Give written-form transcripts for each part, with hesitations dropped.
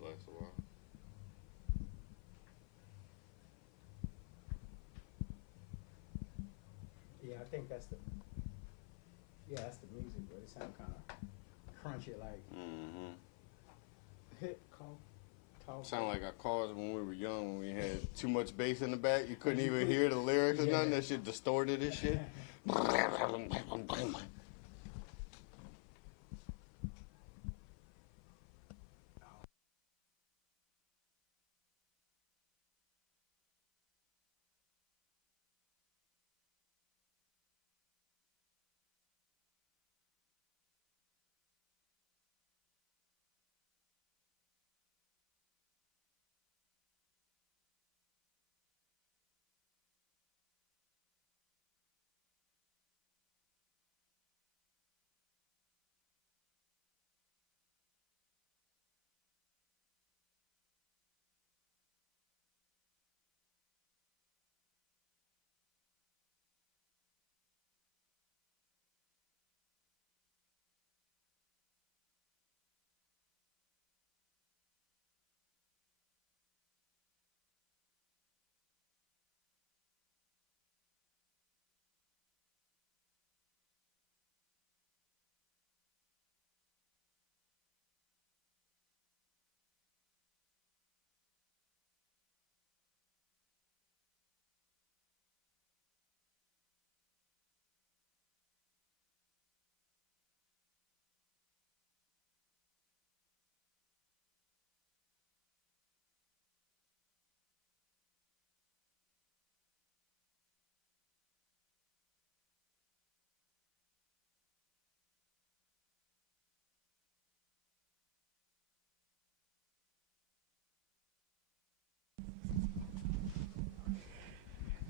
race lasts a while. Yeah, I think that's the music, but it sounds kind of crunchy, like hit call. Sound like our cars when we were young, when we had too much bass in the back. You couldn't even hear the lyrics or nothing. That shit distorted and shit.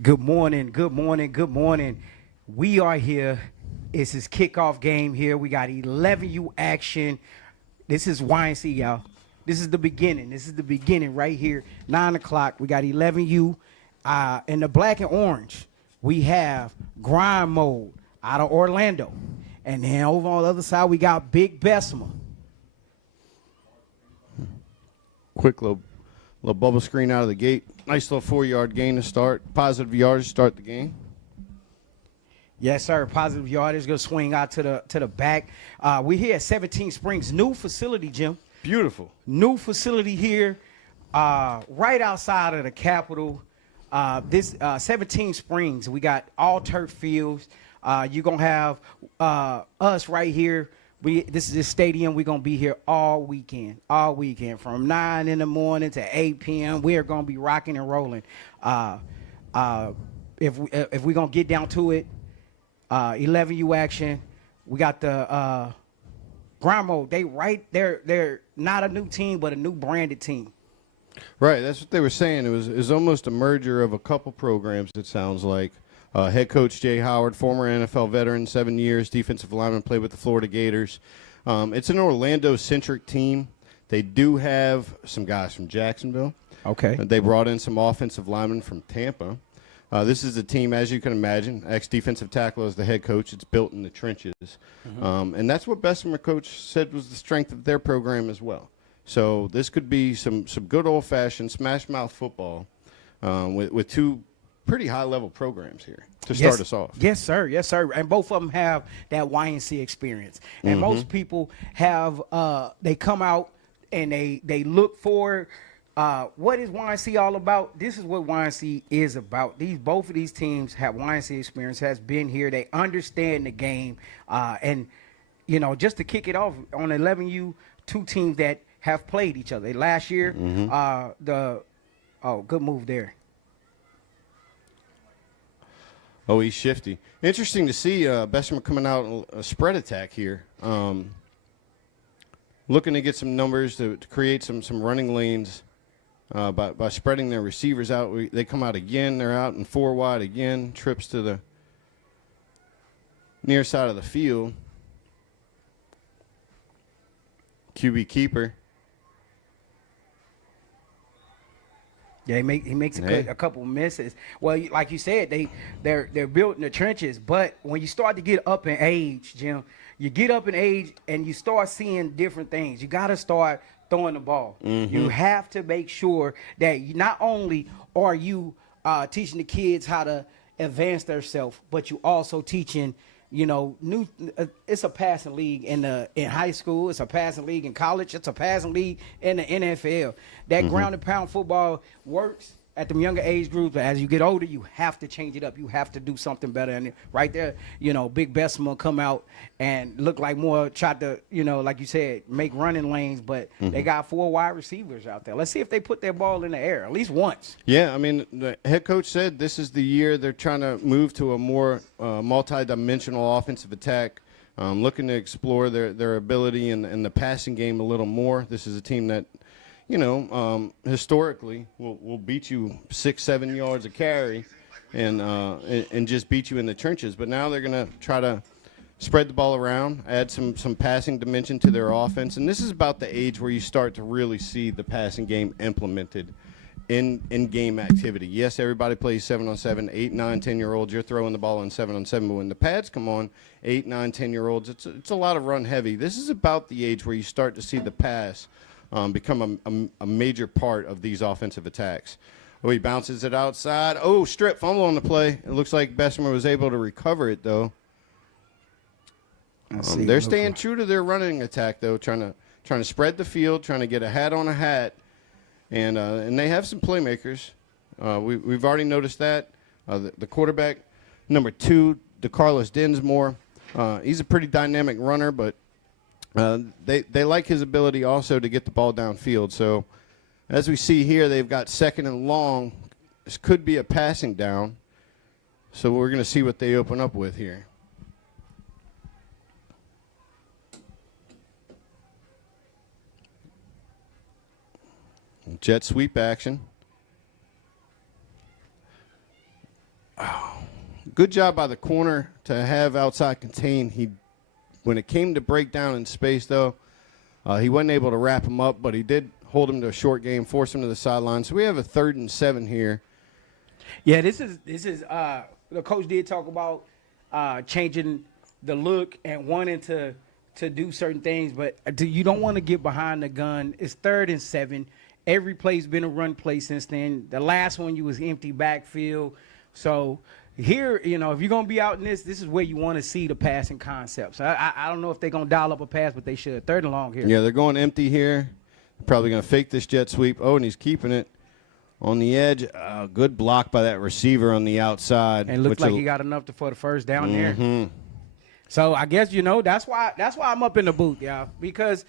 Good morning, good morning, good morning. We are here. It's his kickoff game here. We got 11U action. This is YNC, y'all. This is the beginning. This is the beginning right here. 9 o'clock. We got 11U. In the black and orange, we have Grind Mode out of Orlando. And then over on the other side, we got Big Bessemer. Quick little bubble screen out of the gate. Nice little 4-yard gain to start. Positive yardage to start the game. Yes, sir. Positive yardage. Going to swing out to the back. We're here at 17 Springs. New facility, Jim. Beautiful. New facility here right outside of the Capitol. This 17 Springs, we got all turf fields. You're going to have us right here. This is this stadium. We're going to be here all weekend from 9 in the morning to 8 p.m. We are going to be rocking and rolling. If we're going to get down to it, 11U action, we got the Grind Mode. They're not a new team, but a new branded team. Right, that's what they were saying. It was almost a merger of a couple programs, it sounds like. Head coach Jay Howard, former NFL veteran, 7 years, defensive lineman, played with the Florida Gators. It's an Orlando-centric team. They do have some guys from Jacksonville. Okay. They brought in some offensive linemen from Tampa. This is a team, as you can imagine, ex-defensive tackle as the head coach. It's built in the trenches. And that's what Bessemer coach said was the strength of their program as well. So this could be some good old-fashioned smash-mouth football with two pretty high-level programs here to start us off. Yes, sir. Yes, sir. And both of them have that YNC experience. And most people have they come out and they look for what is YNC all about? This is what YNC is about. Both of these teams have YNC experience, has been here. They understand the game. And, you know, just to kick it off, on 11U, two teams that have played each other. Last year, good move there. Oh, he's shifty. Interesting to see Bessemer coming out in a spread attack here. Looking to get some numbers to create some running lanes by spreading their receivers out. They come out again. They're out in 4 wide again. Trips to the near side of the field. QB keeper. Yeah, he makes a couple misses. Well, like you said, they're built in the trenches. But when you start to get up in age, Jim, you get up in age and you start seeing different things. You got to start throwing the ball. You have to make sure that not only are you teaching the kids how to advance themselves, but you also teaching, it's a passing league in high school. It's a passing league in college. It's a passing league in the NFL. That ground and pound football works at them younger age groups, but as you get older, you have to change it up. You have to do something better. And right there, Big Bessemer come out and look like more, tried to, like you said, make running lanes, but they got 4 wide receivers out there. Let's see if they put their ball in the air at least once. Yeah, I mean, the head coach said this is the year they're trying to move to a more multi-dimensional offensive attack, looking to explore their ability in the passing game a little more. This is a team that, historically will beat you 6-7 yards a carry and just beat you in the trenches. But now they're going to try to spread the ball around, add some passing dimension to their offense. And this is about the age where you start to really see the passing game implemented in game activity. Yes, everybody plays 7-on-7. 8, 9, 10-year-olds, you're throwing the ball on 7-on-7. But when the pads come on, 8, 9, 10-year-olds, it's a lot of run heavy. This is about the age where you start to see the pass become a major part of these offensive attacks. Oh, he bounces it outside. Oh, strip fumble on the play. It looks like Bessemer was able to recover it, though. They're staying true to their running attack, though, trying to spread the field, trying to get a hat on a hat, and they have some playmakers. We've already noticed that. The quarterback, number 2, DeCarlos Dinsmore, he's a pretty dynamic runner, but they like his ability also to get the ball downfield. So as we see here, they've got 2nd and long. This could be a passing down. So we're going to see what they open up with here. Jet sweep action. Oh, good job by the corner to have outside contain. When it came to break down in space, though, he wasn't able to wrap him up, but he did hold him to a short game, force him to the sideline. So we have a 3rd and 7 here. Yeah, this is the coach did talk about changing the look and wanting to do certain things, but you don't want to get behind the gun. It's 3rd and 7. Every play's been a run play since then. The last one you was empty backfield. So here, if you're going to be out in this is where you want to see the passing concepts. I don't know if they're going to dial up a pass, but they should. 3rd and long here. Yeah, they're going empty here. Probably going to fake this jet sweep. Oh, and he's keeping it on the edge. Good block by that receiver on the outside. And it looks like he got enough for the first down there. So I guess, that's why I'm up in the booth, y'all, because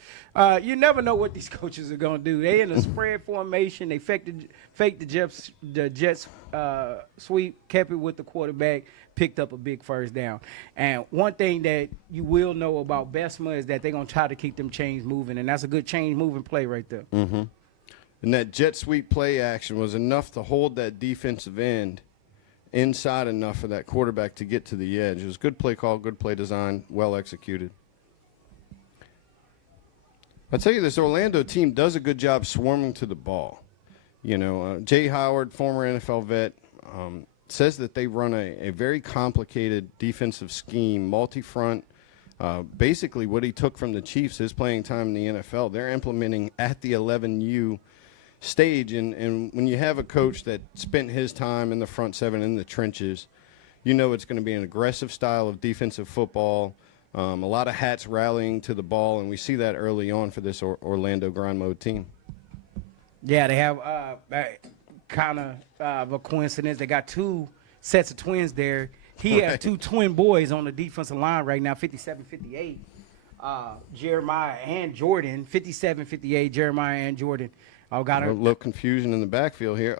you never know what these coaches are going to do. They in a spread formation. They fake the Jets sweep, kept it with the quarterback, picked up a big first down. And one thing that you will know about Bessemer is that they're going to try to keep them chains moving, and that's a good chain moving play right there. And that jet sweep play action was enough to hold that defensive end inside enough for that quarterback to get to the edge. It was good play call, good play design, well executed. I'll tell you, this Orlando team does a good job swarming to the ball. Jay Howard, former NFL vet, says that they run a very complicated defensive scheme, multi-front. Basically what he took from the Chiefs, his playing time in the NFL, they're implementing at the 11U stage, and when you have a coach that spent his time in the front 7 in the trenches, it's going to be an aggressive style of defensive football, a lot of hats rallying to the ball, and we see that early on for this Orlando grind mode team. Yeah, they have kind of a coincidence. They got 2 sets of twins there. He has 2 twin boys on the defensive line right now, 57-58. Jeremiah and Jordan, 57-58, Jeremiah and Jordan. Got a little confusion in the backfield here.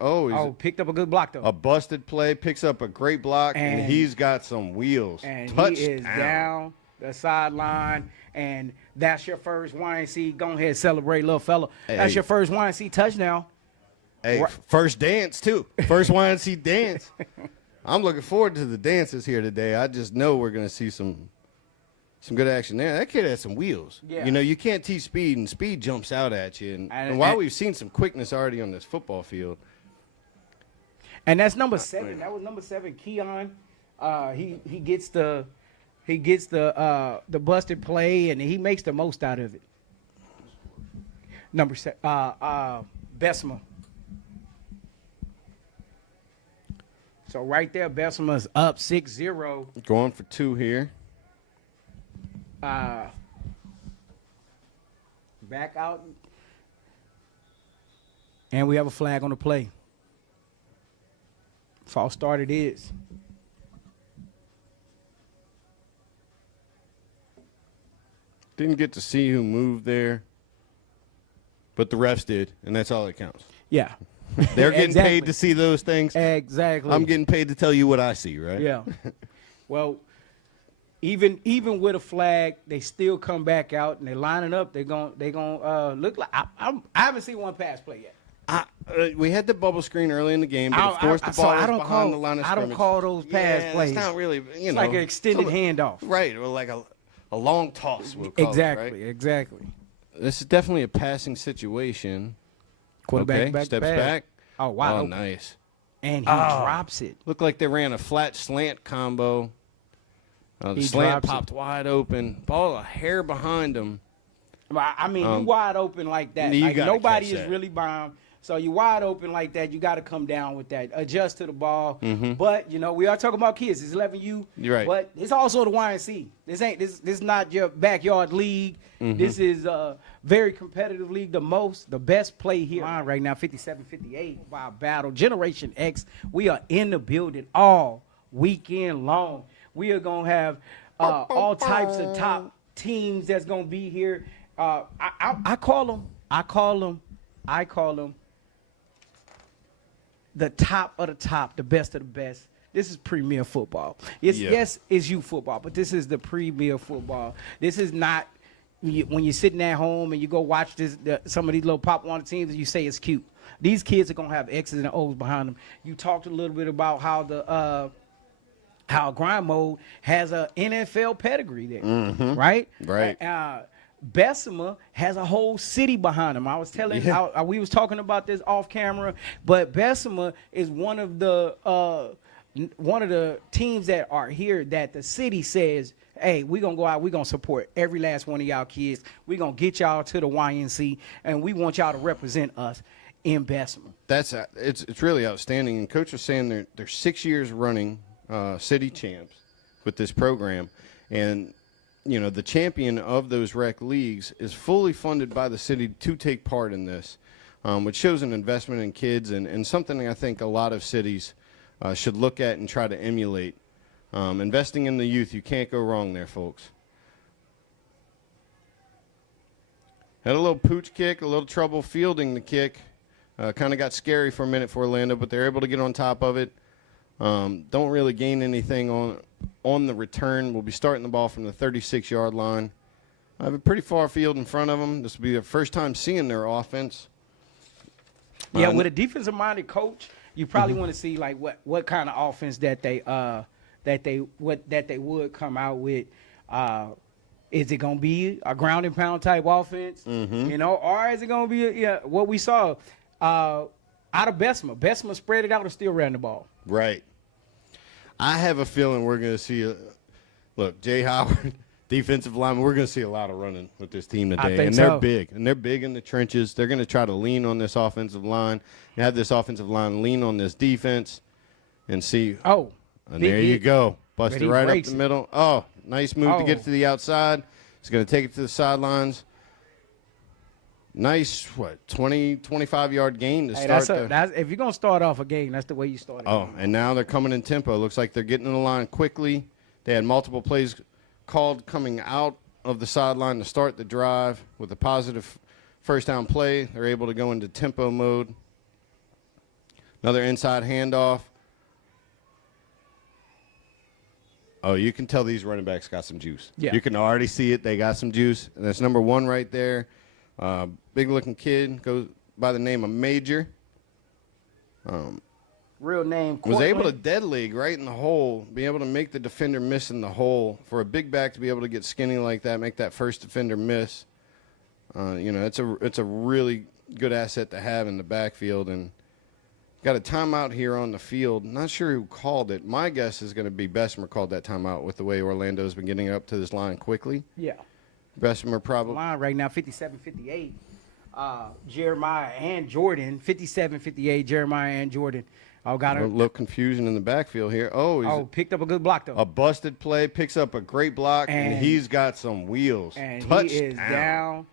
Picked up a good block, though. A busted play, picks up a great block, and he's got some wheels. And Touchdown. He is down the sideline, and that's your first YNC. Go ahead, celebrate, little fella. That's your first YNC touchdown. Hey, first dance, too. First YNC dance. I'm looking forward to the dances here today. I just know we're going to see some good action there. That kid has some wheels. Yeah. You can't teach speed, and speed jumps out at you. And while we've seen some quickness already on this football field. And that's number 7. That was number 7, Keon. He gets the He gets the busted play, and he makes the most out of it. Number 7, Bessemer. So right there, Bessemer's up 6-0. Going for 2 here. Back out. And we have a flag on the play. False start it is. Didn't get to see who moved there, but the refs did, and that's all that counts. Yeah. They're getting Exactly. paid to see those things. Exactly. I'm getting paid to tell you what I see, right? Yeah. Well, even with a flag, they still come back out and they're lining up. They're gonna look like I haven't seen one pass play yet. We had the bubble screen early in the game, but of course the ball was behind the line of scrimmage. I don't call those pass plays. It's not really, It's like an extended handoff. Right, or like a long toss. We'll call Exactly. it, right? Exactly. This is definitely a passing situation. Quarterback okay, steps back. Oh wow! Oh, nice. And he drops it. Looked like they ran a flat slant combo. The He slant drops popped wide open. Ball a hair behind him. I mean, you wide open like that. You Like gotta nobody catch is that. really bound. So you wide open like that. You got to come down with that. Adjust to the ball. Mm-hmm. But you know, we are talking about kids. It's 11U. You're right. But it's also the YNC. This is not your backyard league. Mm-hmm. This is a very competitive league. The best play here right now. 57-58. Wow, battle. Generation X. We are in the building all weekend long. We are gonna have all types of top teams that's gonna be here. I call them the top of the top, the best of the best. This is premier football. Yes, it's youth football, but this is the premier football. This is not when you're sitting at home and you go watch some of these little Pop Warner teams and you say it's cute. These kids are gonna have X's and O's behind them. You talked a little bit about how grind mode has a NFL pedigree there, right? Right. Bessemer has a whole city behind him. I was telling we was talking about this off camera, but Bessemer is one of the teams that are here that the city says, hey, we're going to go out, we're going to support every last one of y'all kids. We're going to get y'all to the YNC, and we want y'all to represent us in Bessemer. It's really outstanding. And Coach was saying they're 6 years running city champs with this program, and you know the champion of those rec leagues is fully funded by the city to take part in this, which shows an investment in kids and something I think a lot of cities should look at and try to emulate. Investing in the youth, you can't go wrong there, folks. Had a little pooch kick, a little trouble fielding the kick. Kind of got scary for a minute for Orlando, but they're able to get on top of it. Don't really gain anything on the return. We'll be starting the ball from the 36-yard line. I have a pretty far field in front of them. This will be their first time seeing their offense. Yeah, with a defensive-minded coach, you probably want to see like what kind of offense that they would come out with. Is it going to be a ground and pound type offense, you know, or is it going to be what we saw out of Bessemer? Bessemer spread it out and still ran the ball. Right. I have a feeling we're going to see look, Jay Howard, defensive lineman, we're going to see a lot of running with this team today. They're big. And they're big in the trenches. They're going to try to lean on this offensive line. You have this offensive line lean on this defense and see. Oh. And there you go. Busted right up the it. middle. Oh, nice move to get to the outside. He's going to take it to the sidelines. Nice, 20, 25-yard gain to start. If you're going to start off a game, that's the way you start it. Oh, and now they're coming in tempo. Looks like they're getting in the line quickly. They had multiple plays called coming out of the sideline to start the drive with a positive first down play. They're able to go into tempo mode. Another inside handoff. Oh, you can tell these running backs got some juice. Yeah. You can already see it. They got some juice. And that's number 1 right there. Big-looking kid, goes by the name of Major. Real name, Was able to Cortland. dead league right in the hole, be able to make the defender miss in the hole. For a big back to be able to get skinny like that, make that first defender miss, you know, it's a really good asset to have in the backfield. And Got a timeout here on the field. Not sure who called it. My guess is going to be Bessemer called that timeout with the way Orlando's been getting up to this line quickly. Yeah. Bessemer probably. Line right now, 57-58. Jeremiah and Jordan, 57-58. Jeremiah and Jordan. Got A a little confusion in the backfield here. picked up a good block, though. A busted play, picks up a great block, and he's got some wheels. And Touchdown. he is down.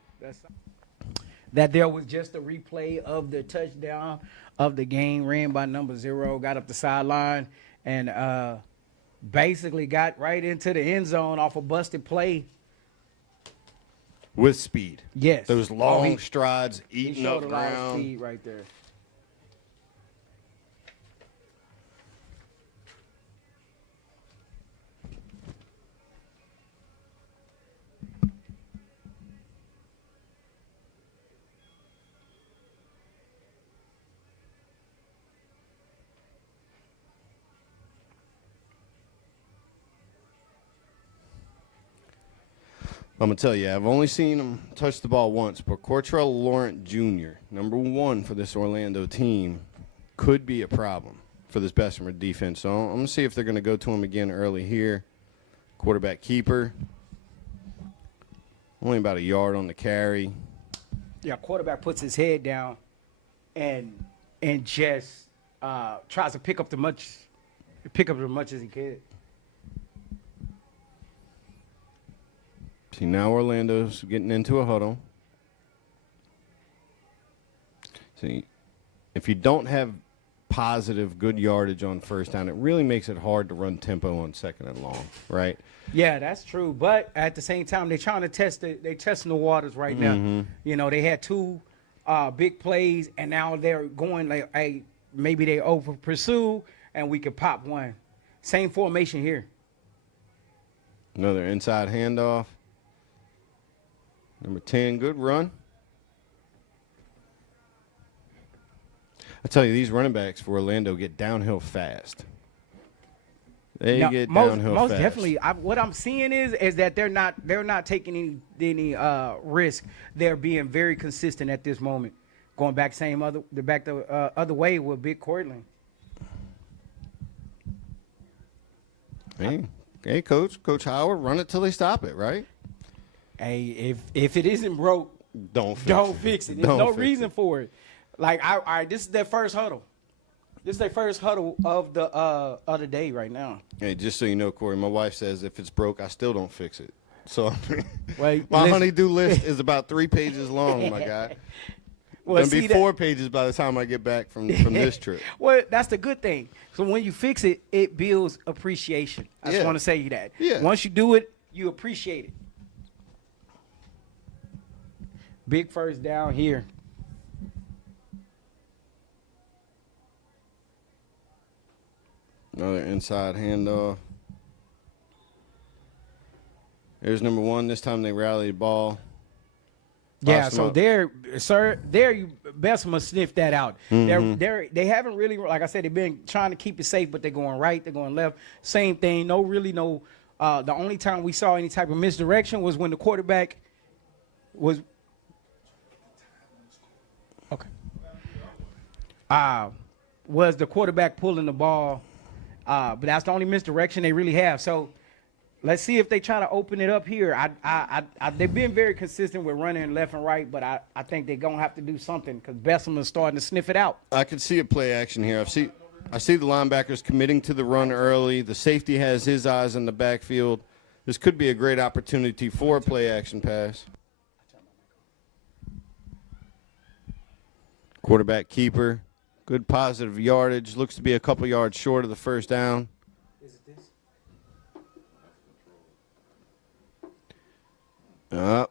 That there was just a replay of the touchdown of the game, ran by number 0, got up the sideline, and basically got right into the end zone off a busted play. With speed. Yes. Those long strides, eating He showed up a lot of ground. speed right there. I'm going to tell you, I've only seen him touch the ball once, but Cortrell Laurent Jr., number 1 for this Orlando team, could be a problem for this Bessemer defense. So I'm going to see if they're going to go to him again early here. Quarterback keeper. Only about a yard on the carry. Yeah, quarterback puts his head down and just tries to pick up as much as he could. See, now Orlando's getting into a huddle. See, if you don't have positive, good yardage on first down, it really makes it hard to run tempo on second and long, right? Yeah, that's true. But at the same time, they're trying to they're testing the waters right now. You know, they had 2 big plays, and now they're going like, hey, maybe they over pursue, and we could pop one. Same formation here. Another inside handoff. Number 10, good run. I tell you, these running backs for Orlando get downhill fast. They get downhill most fast. Definitely. What I'm seeing is that they're not taking any risk. They're being very consistent at this moment. Going back the other way with Big Cortland. Hey, Coach Howard, run it till they stop it, right? Hey, if it isn't broke, don't fix it. There's no reason for it. Like, all right, this is their first huddle. This is their first huddle of the day right now. Hey, just so you know, Corey, my wife says if it's broke, I still don't fix it. So Well, my honey-do list is about 3 pages long, my guy. Well, It's going to be 4 pages by the time I get back from this trip. Well, that's the good thing. So when you fix it, it builds appreciation. I just want to say that. Yeah. Once you do it, you appreciate it. Big first down here. Another inside handoff. There's number 1. This time they rally the ball. Yeah, so Bessemer sniffed that out. They haven't really, like I said, they've been trying to keep it safe, but they're going right, they're going left. Same thing. The only time we saw any type of misdirection was when the quarterback was was the quarterback pulling the ball. But that's the only misdirection they really have. So let's see if they try to open it up here. They've been very consistent with running left and right, but I think they're going to have to do something because Bessemer's starting to sniff it out. I can see a play action here. I see the linebackers committing to the run early. The safety has his eyes in the backfield. This could be a great opportunity for a play action pass. Quarterback keeper. Good positive yardage. Looks to be a couple yards short of the first down. Is it this?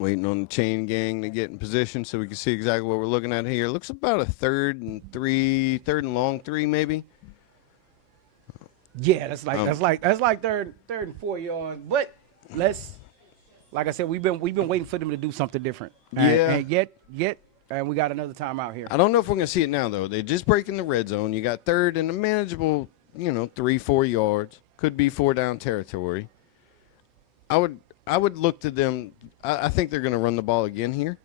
Waiting on the chain gang to get in position so we can see exactly what we're looking at here. Looks about a third and long 3 maybe. Yeah, that's like third and 4 yards. But like I said, we've been waiting for them to do something different. Yeah. And yet, we got another timeout here. I don't know if we're going to see it now, though. They just break in the red zone. You got third and a manageable, 3-4 yards. Could be 4 down territory. I would look to them. I think they're going to run the ball again here.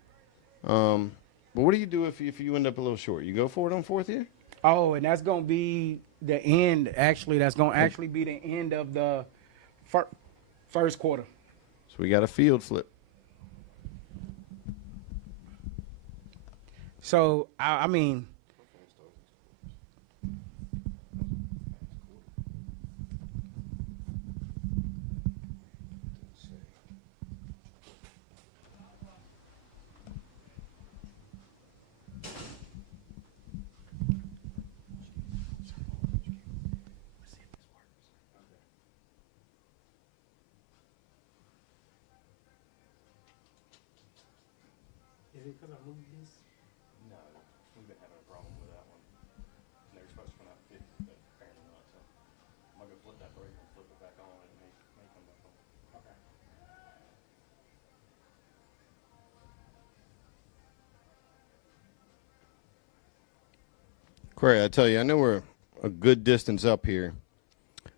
We'll But what do you do if you end up a little short? You go for it on fourth year? Oh, and that's going to be the end. Actually, that's going to actually be the end of the first quarter. So we got a field flip. So, I mean, is it because I moved this? No, we've been having a problem with that one. They're supposed to come out 50, but apparently not. So I'm going to flip that breaker and flip it back on, and it may come back on. Okay. Corey, I tell you, I know we're a good distance up here,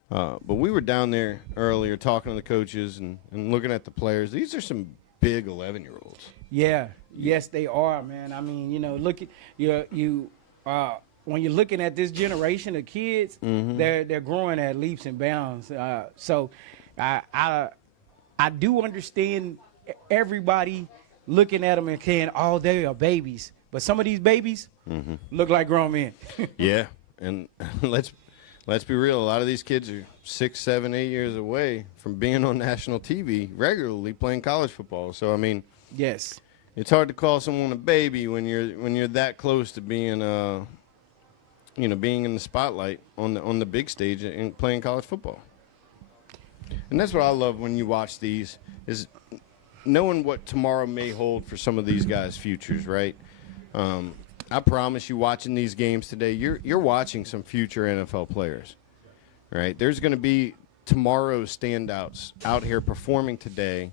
but we were down there earlier talking to the coaches and looking at the players. These are some big 11-year-olds. Yeah, yes, they are, man. I mean, you know, look at when you're looking at this generation of kids, they're growing at leaps and bounds. So, I do understand everybody looking at them and saying, "Oh, they are babies," but some of these babies look like grown men. Yeah, and let's be real. A lot of these kids are 6, 7, 8 years away from being on national TV regularly playing college football. So I mean, Yes. it's hard to call someone a baby when you're that close to being being in the spotlight on the big stage and playing college football. And that's what I love when you watch these, is knowing what tomorrow may hold for some of these guys' futures, right? I promise you, watching these games today, you're watching some future NFL players, right? There's going to be tomorrow's standouts out here performing today,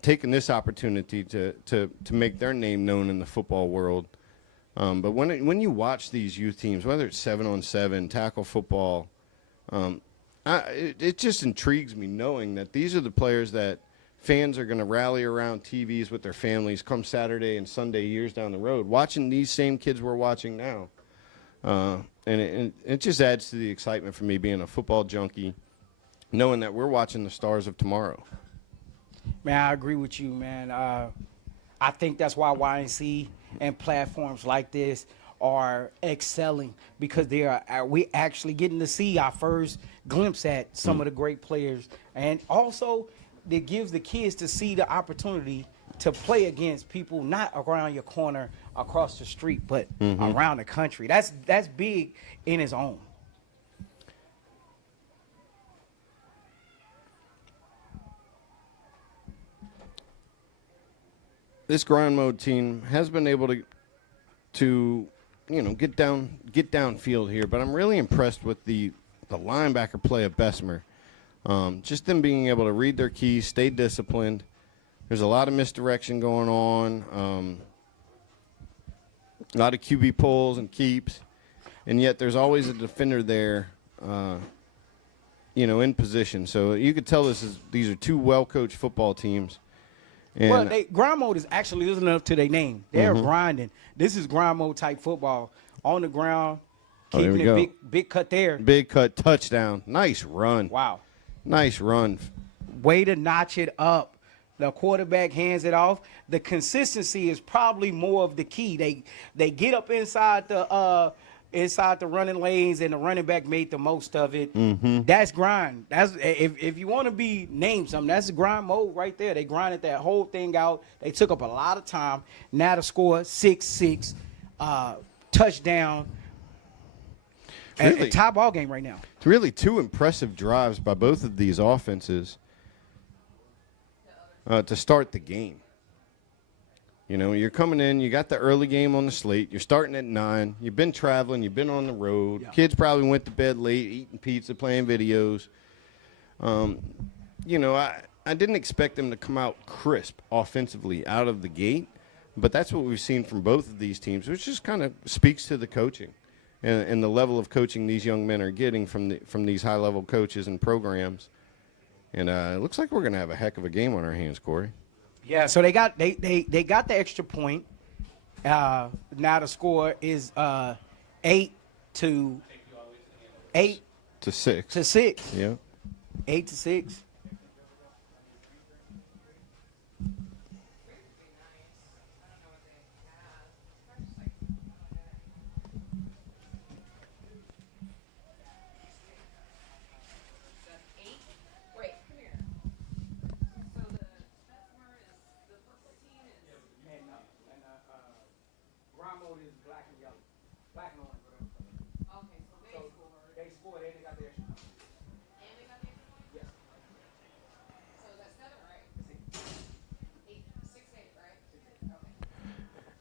taking this opportunity to make their name known in the football world. But when you watch these youth teams, whether it's 7-on-7, tackle football, it just intrigues me knowing that these are the players that fans are going to rally around TVs with their families come Saturday and Sunday years down the road, watching these same kids we're watching now. And it just adds to the excitement for me being a football junkie, knowing that we're watching the stars of tomorrow. Man, I agree with you, man. I think that's why YNC and platforms like this are excelling, because we actually getting to see our first glimpse at some of the great players, and also it gives the kids to see the opportunity to play against people not around your corner across the street, but around the country. That's big in its own. This grind mode team has been able to get downfield here, but I'm really impressed with the linebacker play of Bessemer. Just them being able to read their keys, stay disciplined. There's a lot of misdirection going on, a lot of QB pulls and keeps, and yet there's always a defender there, in position. So you could tell these are two well-coached football teams. And Well, grind mode is actually listening up to their name. They're grinding. This is grind mode type football. On the ground, keeping it big cut there. big cut, touchdown. Nice run. Wow. Nice run. Way to notch it up. The quarterback hands it off. The consistency is probably more of the key. They get up inside the running lanes, and the running back made the most of it. That's grind. That's if you want to be named something, that's grind mode right there. They grinded that whole thing out. They took up a lot of time. Now to score 6-6, touchdown. Really? A tie ball game right now. It's really two impressive drives by both of these offenses to start the game. You're coming in, you got the early game on the slate, you're starting at 9, you've been traveling, you've been on the road, kids probably went to bed late, eating pizza, playing videos. I didn't expect them to come out crisp offensively out of the gate, but that's what we've seen from both of these teams, which just kind of speaks to the coaching and the level of coaching these young men are getting from these high-level coaches and programs. And it looks like we're going to have a heck of a game on our hands, Corey. Yeah, so they got the extra point. Now the score is 8 to 6. Yeah. 8 to 6.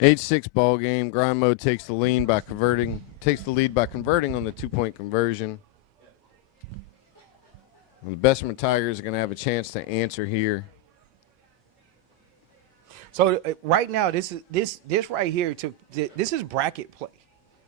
Eight 6 ball game. Grind mode takes the lead by converting on the 2-point conversion. And the Bessemer Tigers are going to have a chance to answer here. So right now, this right here this is bracket play,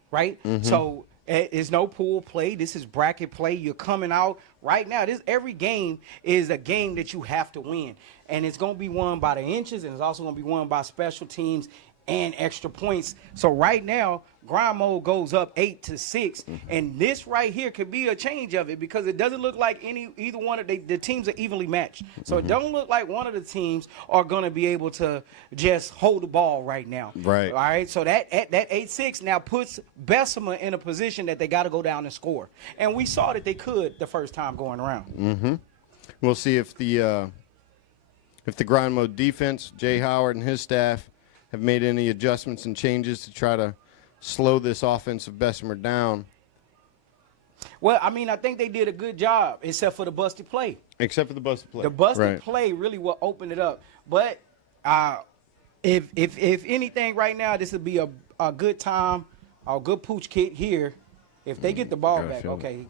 right? So it's no pool play. This is bracket play. You're coming out right now. Every game is a game that you have to win, and it's going to be won by the inches, and it's also going to be won by special teams and extra points. So right now, grind mode goes up 8 to 6, and this right here could be a change of it because it doesn't look like either one of the teams are evenly matched. So it don't look like one of the teams are going to be able to just hold the ball right now. Right. All right. So that 8-6 now puts Bessemer in a position that they got to go down and score, and we saw that they could the first time going around. We'll see if the grind mode defense, Jay Howard and his staff, have made any adjustments and changes to try to slow this offensive Bessemer down. Well, I mean, I think they did a good job, except for the busted play. Except for the busted play. The busted play really will open it up. But if anything right now, this would be a good time, a good pooch kit here. If they get the ball back, okay.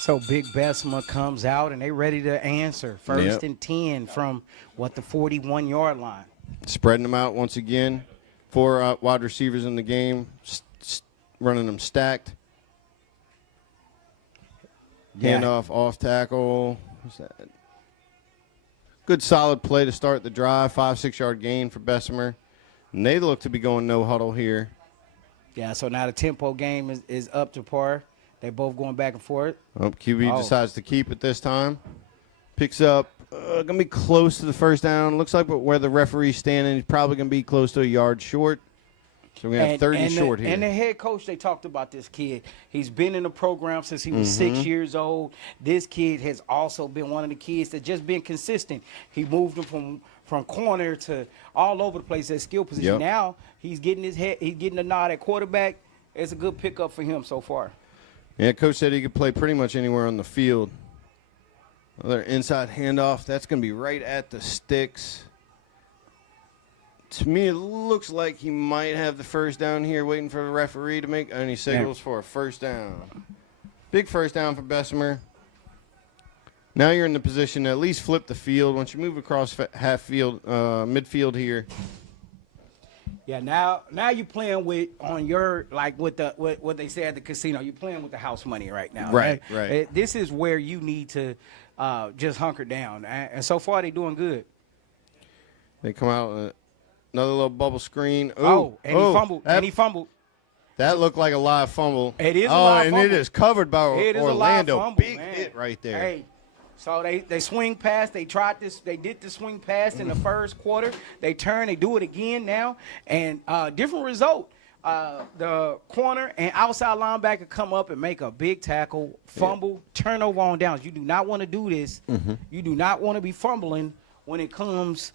So Big Bessemer comes out, and they ready to answer. First and 10 from, the 41-yard line. Spreading them out once again. 4 wide receivers in the game, running them stacked. Handoff, off tackle. What's that? Good solid play to start the drive. 5-6-yard gain for Bessemer. And they look to be going no huddle here. Yeah, so now the tempo game is up to par. They're both going back and forth. QB decides to keep it this time. Picks up, going to be close to the first down. Looks like where the referee's standing, he's probably going to be close to a yard short. So we have 30 short here. And the head coach, they talked about this kid. He's been in the program since he was 6 years old. This kid has also been one of the kids that just been consistent. He moved him from corner to all over the place at skill position. Now he's getting the nod at quarterback. It's a good pickup for him so far. Yeah, coach said he could play pretty much anywhere on the field. Another inside handoff. That's going to be right at the sticks. To me, it looks like he might have the first down here, waiting for the referee to make any signals for a first down. Big first down for Bessemer. Now you're in the position to at least flip the field. Once you move across half field, midfield here. Yeah, now you're playing with what they say at the casino. You're playing with the house money right now. Right. This is where you need to just hunker down. And so far, they're doing good. They come out another little bubble screen. He fumbled. He fumbled. That looked like a live fumble. It is a live fumble. And it is covered by Orlando. Fumble, big hit right there. Hey. So they swing pass. They tried this. They did the swing pass in the first quarter. They turn. They do it again now, and different result. The corner and outside linebacker come up and make a big tackle, fumble, turnover on downs. You do not want to do this. You do not want to be fumbling when it comes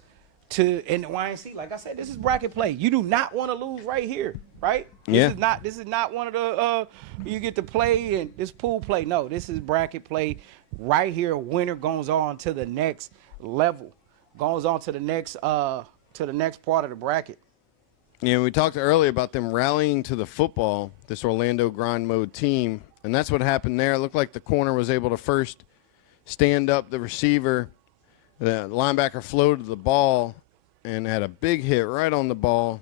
in the YNC. Like I said, this is bracket play. You do not want to lose right here, right? Yeah. This is not one of the you get to play and this pool play. No, this is bracket play right here. A winner goes on to the next level, goes on to the next part of the bracket. Yeah, we talked earlier about them rallying to the football, this Orlando grind mode team, and that's what happened there. It looked like the corner was able to first stand up the receiver. The linebacker floated the ball and had a big hit right on the ball,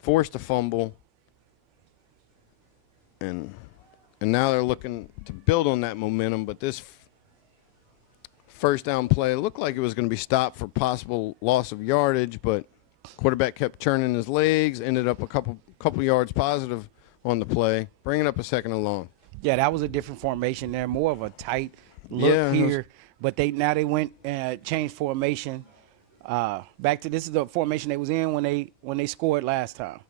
forced a fumble, and now they're looking to build on that momentum. But this first down play looked like it was going to be stopped for possible loss of yardage, but quarterback kept turning his legs, ended up a couple yards positive on the play, bringing up a second and long. Yeah, that was a different formation there, more of a tight look here. But they went changed formation back to this is the formation they was in when they scored last time.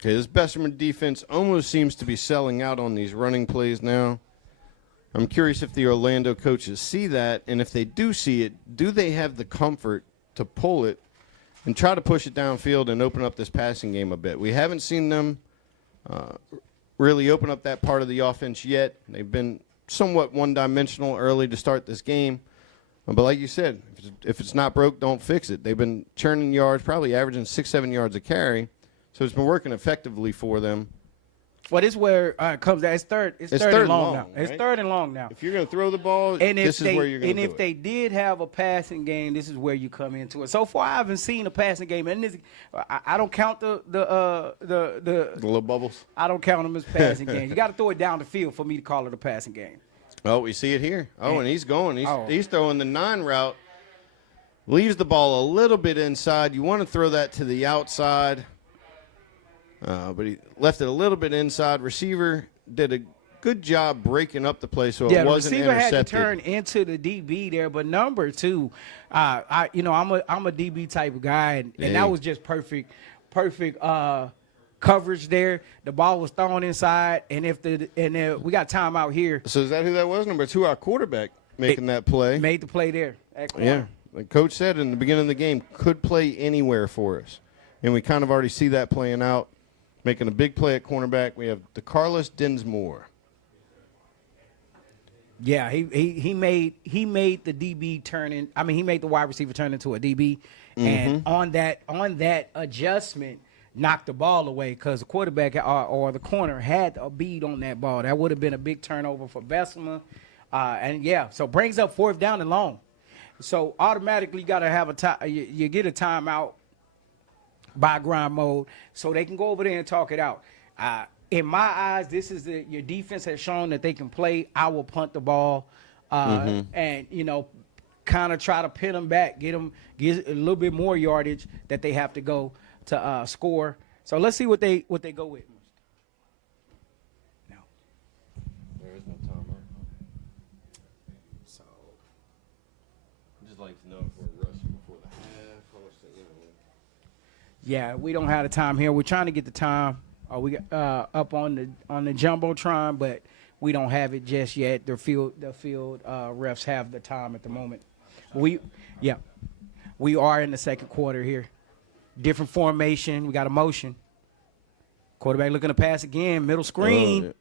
Okay, this Bessemer defense almost seems to be selling out on these running plays now. I'm curious if the Orlando coaches see that, and if they do see it, do they have the comfort to pull it and try to push it downfield and open up this passing game a bit? We haven't seen them really open up that part of the offense yet. They've been somewhat one-dimensional early to start this game. But like you said, if it's not broke, don't fix it. They've been churning yards, probably averaging 6-7 yards a carry. So it's been working effectively for them. Well, this is where it comes out. It's third and long now. Right? It's third and long now. If you're going to throw the ball, this is where you're going to do it. And if they did have a passing game, this is where you come into it. So far, I haven't seen a passing game. And I don't count the little bubbles. I don't count them as passing games. You got to throw it down the field for me to call it a passing game. Oh, we see it here. Oh, and he's going. He's throwing the 9 route. Leaves the ball a little bit inside. You want to throw that to the outside. But he left it a little bit inside. Receiver did a good job breaking up the play so it wasn't receiver intercepted. had to turn into the DB there. But number 2, I'm a DB type of guy, and that was just perfect coverage there. The ball was thrown inside, and we got timeout here. So is that who that was? Number 2, our quarterback making that play. Made the play there. Yeah, like Coach said in the beginning of the game, could play anywhere for us, and we kind of already see that playing out. Making a big play at cornerback, we have DeCarlos Dinsmore. Yeah, he made the DB turn in. He made the wide receiver turn into a DB, and on that adjustment, knocked the ball away because the quarterback or the corner had a bead on that ball. That would have been a big turnover for Bessemer, so brings up 4th down and long. So automatically you got to have you get a timeout by grind mode, so they can go over there and talk it out. In my eyes, this is your defense has shown that they can play. I will punt the ball, and kind of try to pin them back, get a little bit more yardage that they have to go to score. So let's see what they go with. No, there is no timeout. So I'd just like to know if we're rushing before the half. Yeah, we don't have the time here. We're trying to get the time. We got up on the jumbotron, but we don't have it just yet. The field refs have the time at the moment. We are in the second quarter here. Different formation. We got a motion. Quarterback looking to pass again. Middle screen.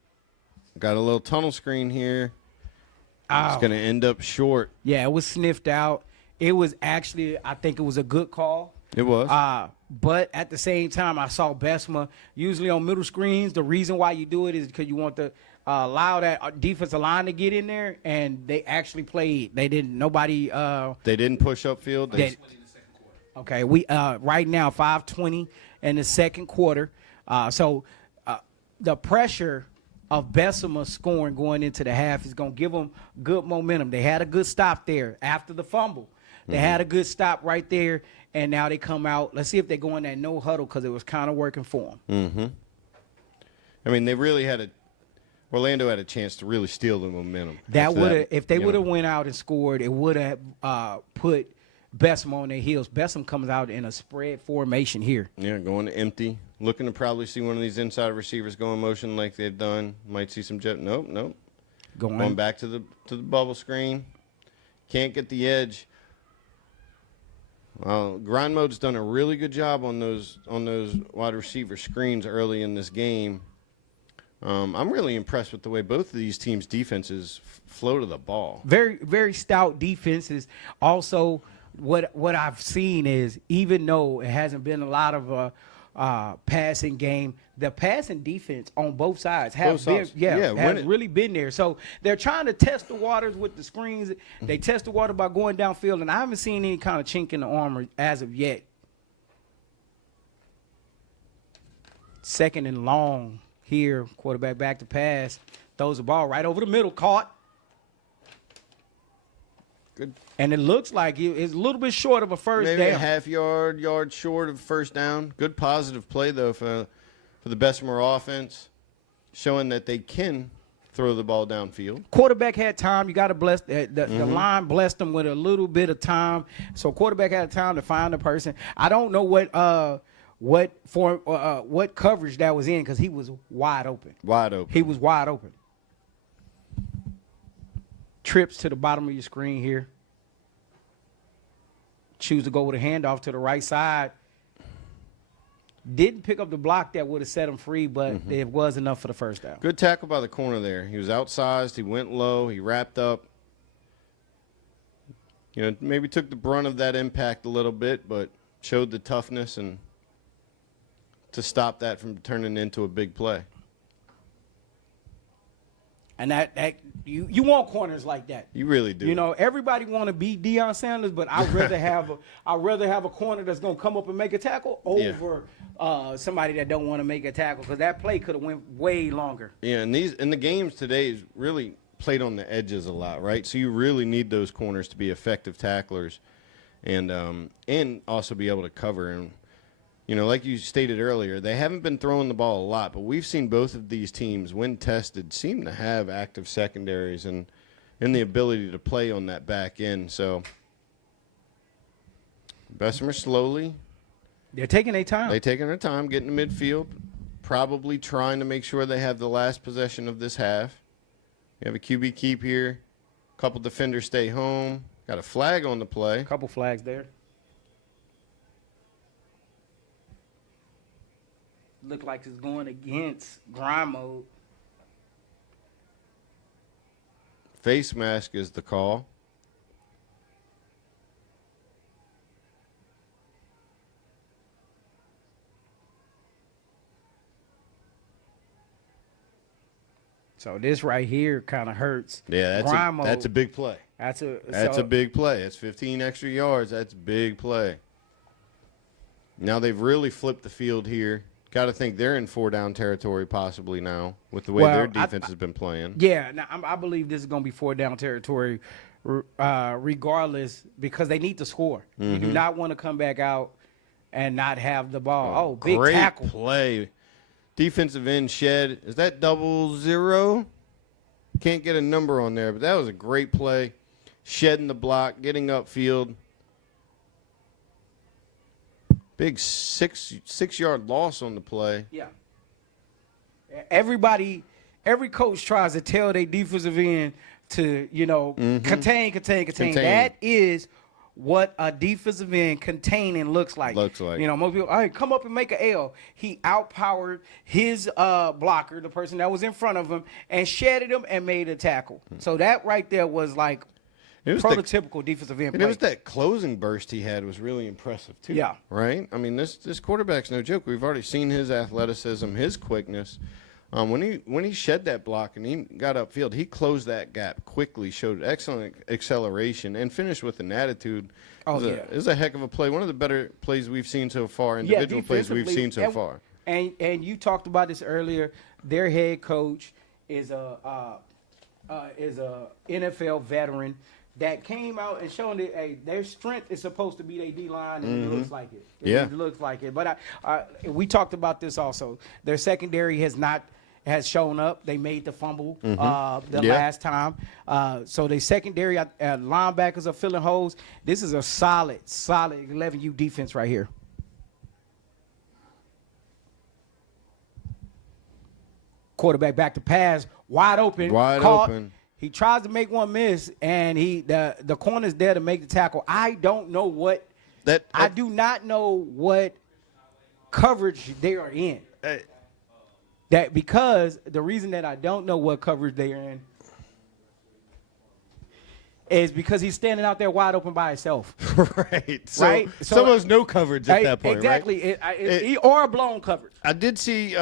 Got a little tunnel screen here. It's going to end up short. Yeah, it was sniffed out. It was actually, I think it was a good call. It was. But at the same time, I saw Bessemer. Usually on middle screens, the reason why you do it is because you want to allow that defensive line to get in there, and they actually played. They didn't. Nobody. They didn't push upfield. Okay, we right now 5:20 in the second quarter. So the pressure of Bessemer scoring going into the half is going to give them good momentum. They had a good stop there after the fumble. They had a good stop right there, and now they come out. Let's see if they go in that no huddle because it was kind of working for them. They really Orlando had a chance to really steal the momentum. If they would have went out and scored, it would have put Bessemer on their heels. Bessemer comes out in a spread formation here. Yeah, going to empty. Looking to probably see one of these inside receivers go in motion like they've done. Might see some jet. Nope. Going back to the bubble screen. Can't get the edge. Well, grind mode's done a really good job on those wide receiver screens early in this game. I'm really impressed with the way both of these teams' defenses flow to the ball. Very, very stout defenses. Also, what I've seen is, even though it hasn't been a lot of passing game, the passing defense on both sides has really been there. So they're trying to test the waters with the screens. They test the water by going downfield, and I haven't seen any kind of chink in the armor as of yet. Second and long here, quarterback back to pass, throws the ball right over the middle, caught. Good. And it looks like it's a little bit short of a first down. Maybe a half yard short of first down. Good positive play, though, for the Bessemer offense, showing that they can throw the ball downfield. Quarterback had time. You got to bless the line blessed them with a little bit of time. So quarterback had time to find the person. I don't know what coverage that was in, because he was wide open. He was wide open. Trips to the bottom of your screen here. Choose to go with a handoff to the right side. Didn't pick up the block that would have set him free, but it was enough for the first down. Good tackle by the corner there. He was outsized. He went low. He wrapped up. Maybe took the brunt of that impact a little bit, but showed the toughness and to stop that from turning into a big play. And that you want corners like that. You really do. Everybody want to beat Deion Sanders, but I'd rather have a corner that's going to come up and make a tackle over somebody that don't want to make a tackle, because that play could have went way longer. Yeah, and the games today is really played on the edges a lot, right? So you really need those corners to be effective tacklers, and also be able to cover. And like you stated earlier, they haven't been throwing the ball a lot, but we've seen both of these teams, when tested, seem to have active secondaries and the ability to play on that back end. So Bessemer slowly. They're taking their time. They're taking their time, getting to midfield, probably trying to make sure they have the last possession of this half. You have a QB keep here. A couple defenders stay home. Got a flag on the play. A couple flags there. Look like it's going against grind mode. Face mask is the call. So this right here kind of hurts. Yeah, that's a big play. That's a big play. It's 15 extra yards. That's a big play. Now they've really flipped the field here. Got to think they're in 4-down territory possibly now with the way their defense has been playing. Yeah, now I believe this is going to be 4-down territory regardless, because they need to score. You do not want to come back out and not have the ball. Oh, big tackle. Great play. Defensive end shed. Is that 00? Can't get a number on there, but that was a great play. Shedding the block, getting upfield. Big 6-yard loss on the play. Yeah. Every coach tries to tell their defensive end to, contain. That is what a defensive end containing looks like. Most people, all right, come up and make an L. He outpowered his blocker, the person that was in front of him, and shedded him and made a tackle. So that right there was like prototypical defensive end play. And it was that closing burst he had was really impressive, too. Yeah. Right? I mean, this quarterback's no joke. We've already seen his athleticism, his quickness. When he shed that block and he got upfield, he closed that gap quickly, showed excellent acceleration, and finished with an attitude. It was a heck of a play. One of the better plays we've seen so far, individual plays we've seen so far. And you talked about this earlier. Their head coach is a NFL veteran that came out and shown that, hey, their strength is supposed to be their D-line, and it looks like it. It looks like it. But we talked about this also. Their secondary has shown up. They made the fumble last time. So the secondary linebackers are filling holes. This is a solid 11U defense right here. Quarterback back to pass, wide open. Wide open. He tries to make one miss, and the corner's there to make the tackle. I don't know what I do not know what coverage they are in. That because the reason that I don't know what coverage they are in is because he's standing out there wide open by himself. Right. So, right. So some of us no coverage at that point. Exactly. Right? Or a blown coverage. I did see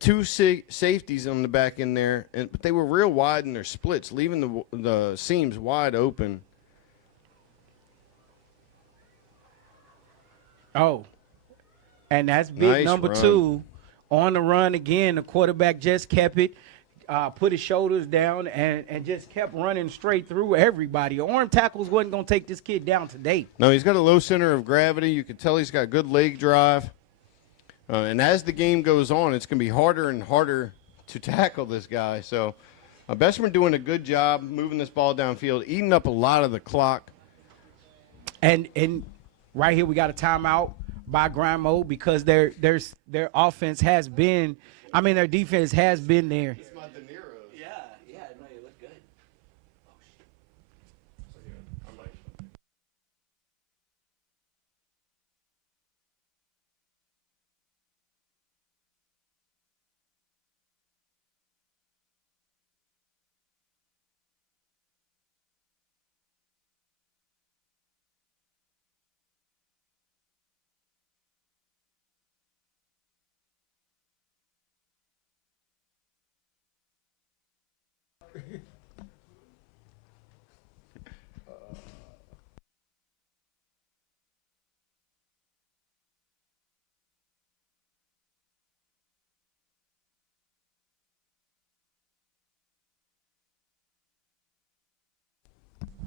two safeties on the back end there, but they were real wide in their splits, leaving the seams wide open. Oh, and that's big Nice number run. 2 on the run again. The quarterback just kept it. Put his shoulders down and just kept running straight through everybody. Arm tackles wasn't going to take this kid down today. No, he's got a low center of gravity. You can tell he's got good leg drive. And as the game goes on, it's going to be harder and harder to tackle this guy. So Bessemer doing a good job moving this ball downfield, eating up a lot of the clock. And right here we got a timeout by grind mode because their offense has been, their defense has been there. Yeah, no, you look good.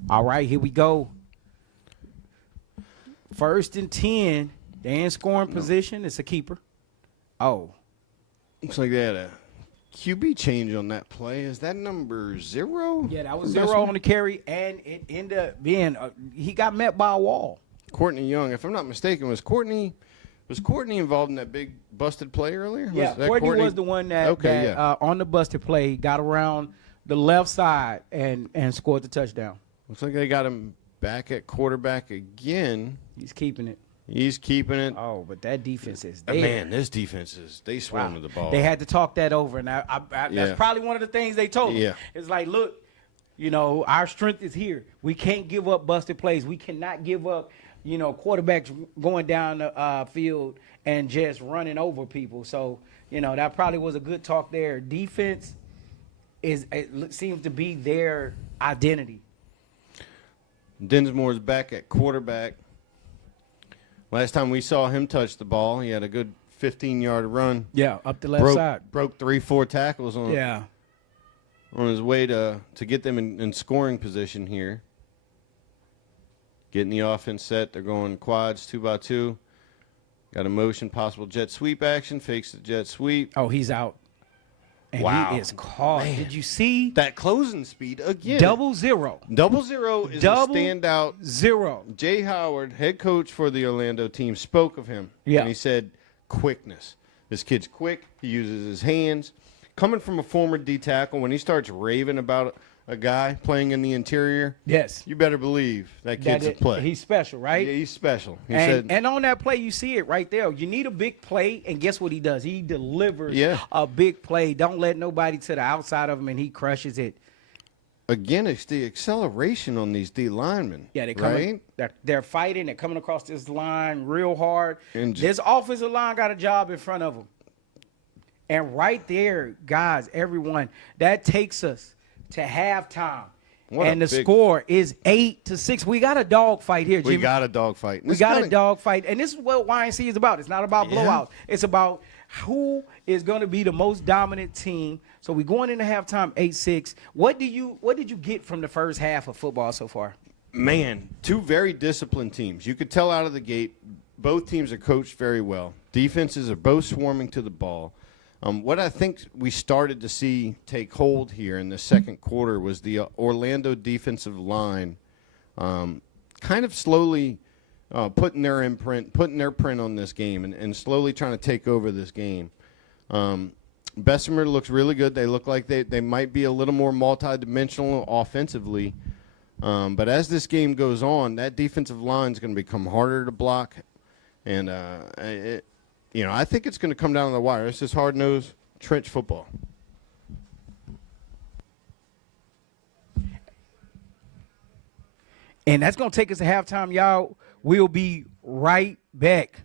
All right, here we go. 1st and 10. They in scoring position. It's a keeper. Oh. Looks like they had a QB change on that play. Is that number 0? Yeah, that was 0 on the carry, and it ended up being he got met by a wall. Courtney Young, if I'm not mistaken, was Courtney involved in that big busted play earlier? Yeah, Courtney was the one that on the busted play got around the left side and scored the touchdown. Looks like they got him back at quarterback again. He's keeping it. He's keeping it. Oh, but that defense is there. Man, this defense they swam to the ball. They had to talk that over, and that's probably one of the things they told him. Yeah. It's like, look, our strength is here. We can't give up busted plays. We cannot give up, quarterbacks going down the field and just running over people. So, that probably was a good talk there. Defense seems to be their identity. Dinsmore's back at quarterback. Last time we saw him touch the ball, he had a good 15-yard run. Yeah, up the left side. Broke 3-4 tackles on his way to get them in scoring position here. Getting the offense set. They're going quads 2x2. Got a motion, possible jet sweep action. Fakes the jet sweep. Oh, he's out. And he is caught. Man. Did you see that closing speed again? 0-0. 0-0 is a standout. 0. Jay Howard, head coach for the Orlando team, spoke of him. Yeah. And he said, quickness. This kid's quick. He uses his hands. Coming from a former D tackle, when he starts raving about a guy playing in the interior, yes, you better believe that kid's a play. He's special, right? Yeah, he's special. And on that play, you see it right there. You need a big play, and guess what he does? He delivers a big play. Don't let nobody to the outside of him, and he crushes it. Again, it's the acceleration on these D linemen. Yeah, they're fighting. They're coming across this line real hard. And this offensive line got a job in front of them. And right there, guys, everyone, that takes us to halftime. And the score is 8-6. We got a dogfight here, Jimmy. We got a dogfight. We got a dogfight. And this is what YNC is about. It's not about blowouts. It's about who is going to be the most dominant team. So we're going into halftime 8-6. What did you get from the first half of football so far? Man, two very disciplined teams. You could tell out of the gate, both teams are coached very well. Defenses are both swarming to the ball. What I think we started to see take hold here in the second quarter was the Orlando defensive line kind of slowly putting their imprint, putting their print on this game and slowly trying to take over this game. Bessemer looks really good. They look like they might be a little more multi-dimensional offensively. But as this game goes on, that defensive line is going to become harder to block. And, I think it's going to come down to the wire. It's just hard-nosed trench football. And that's going to take us to halftime, y'all. We'll be right back.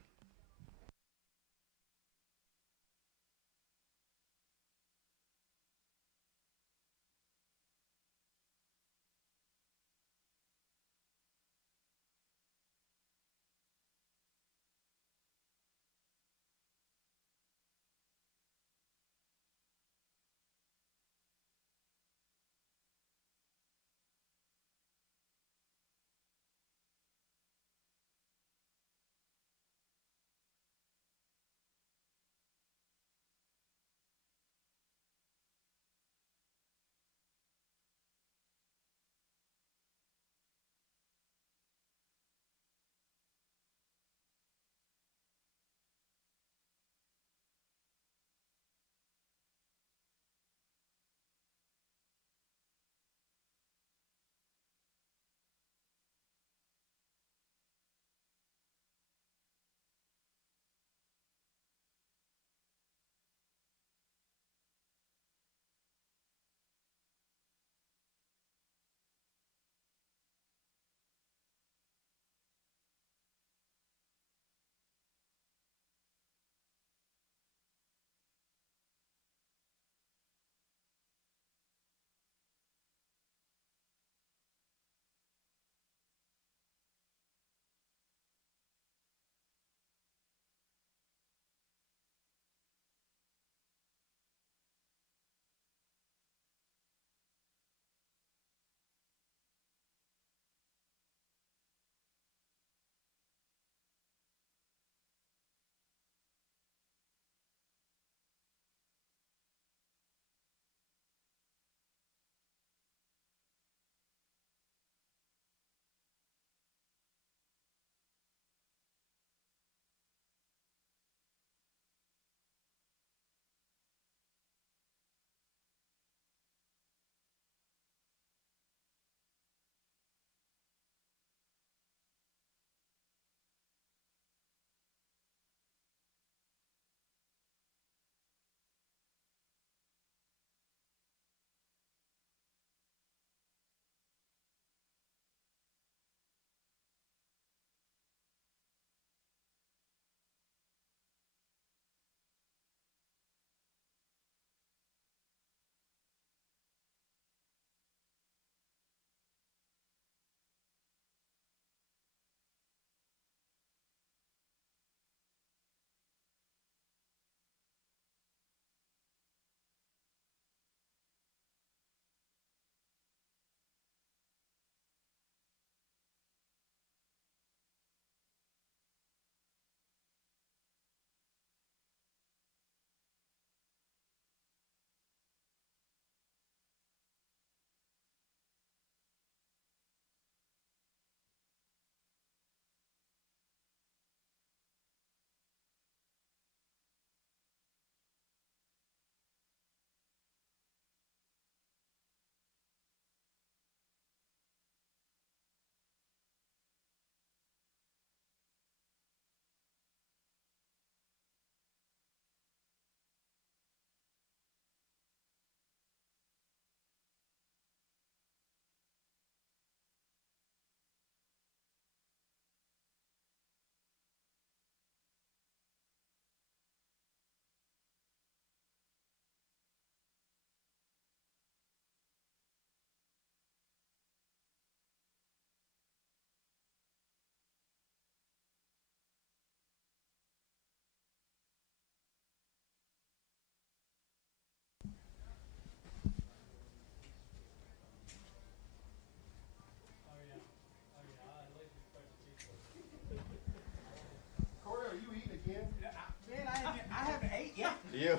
Yeah.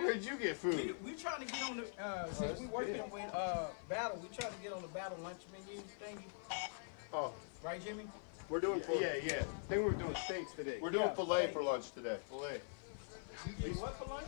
Where'd you get food? We trying to get on the since we working with battle. We trying to get on the battle lunch menu thingy. Oh, Right, Jimmy? we're doing I think we're doing steaks today. We're doing filet for lunch today. Filet. You get what for lunch?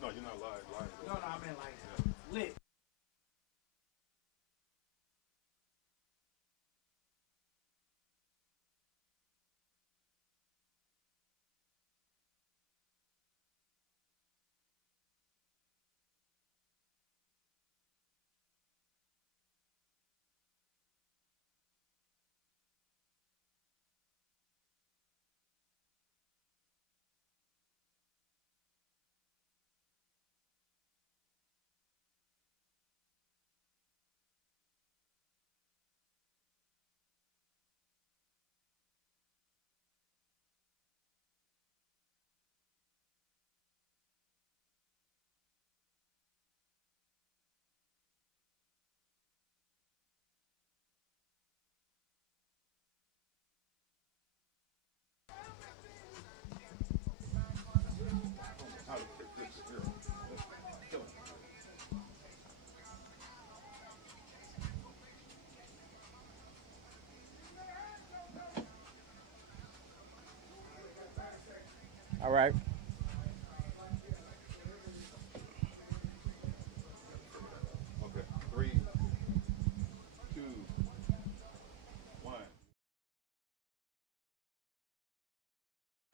No, you're not live. No, I meant like lit. All right. Okay. 3, 2, 1.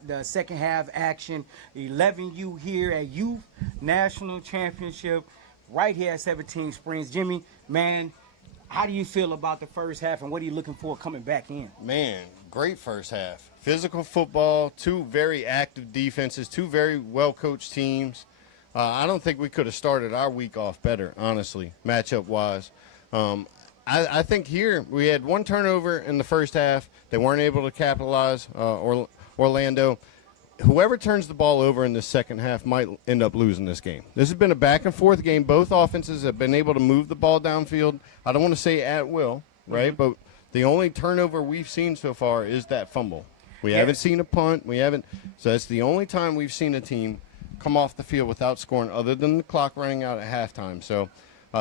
The second half action, 11U here at Youth National Championship, right here at 17 Springs. Jimmy, man, how do you feel about the first half, and what are you looking for coming back in? Man, great first half. Physical football, two very active defenses, two very well-coached teams. I don't think we could have started our week off better, honestly, matchup-wise. I think here we had one turnover in the first half. They weren't able to capitalize, Orlando. Whoever turns the ball over in the second half might end up losing this game. This has been a back-and-forth game. Both offenses have been able to move the ball downfield. I don't want to say at will, right? Mm-hmm. But the only turnover we've seen so far is that fumble. We haven't seen a punt. So that's the only time we've seen a team come off the field without scoring other than the clock running out at halftime. So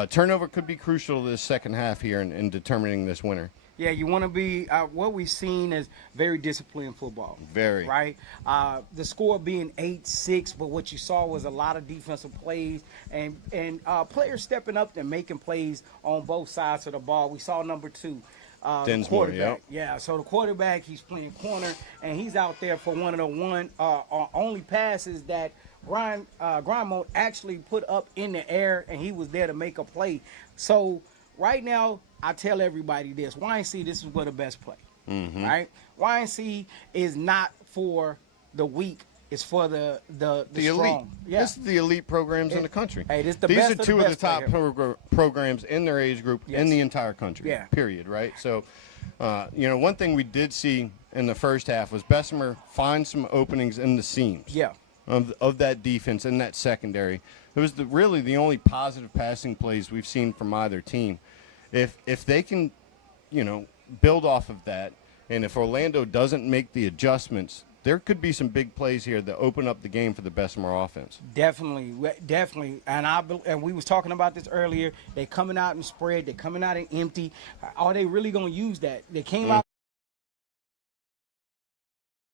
turnover could be crucial to this second half here in determining this winner. Yeah, you want to be what we've seen is very disciplined football. Very. Right? The score being 8-6, but what you saw was a lot of defensive plays and players stepping up and making plays on both sides of the ball. We saw number 2. The quarterback. Yep. Yeah, so the quarterback, he's playing corner, and he's out there for one of the only passes that Grimo actually put up in the air, and he was there to make a play. So right now, I tell everybody this. YNC, this is where the best play, right? YNC is not for the weak. It's for the elite. strong. Yeah. This is the elite programs in the country. Hey, this the These best are of the two of the best top right here. programs in their age group in Yes. the entire country. Yeah. Period. Right. So, one thing we did see in the first half was Bessemer find some openings in the seams. Yeah. Of that defense in that secondary. It was really the only positive passing plays we've seen from either team. If they can, build off of that, and if Orlando doesn't make the adjustments, there could be some big plays here that open up the game for the Bessemer offense. Definitely. And we was talking about this earlier. They coming out and spread. They coming out and empty. Are they really going to use that? They came out.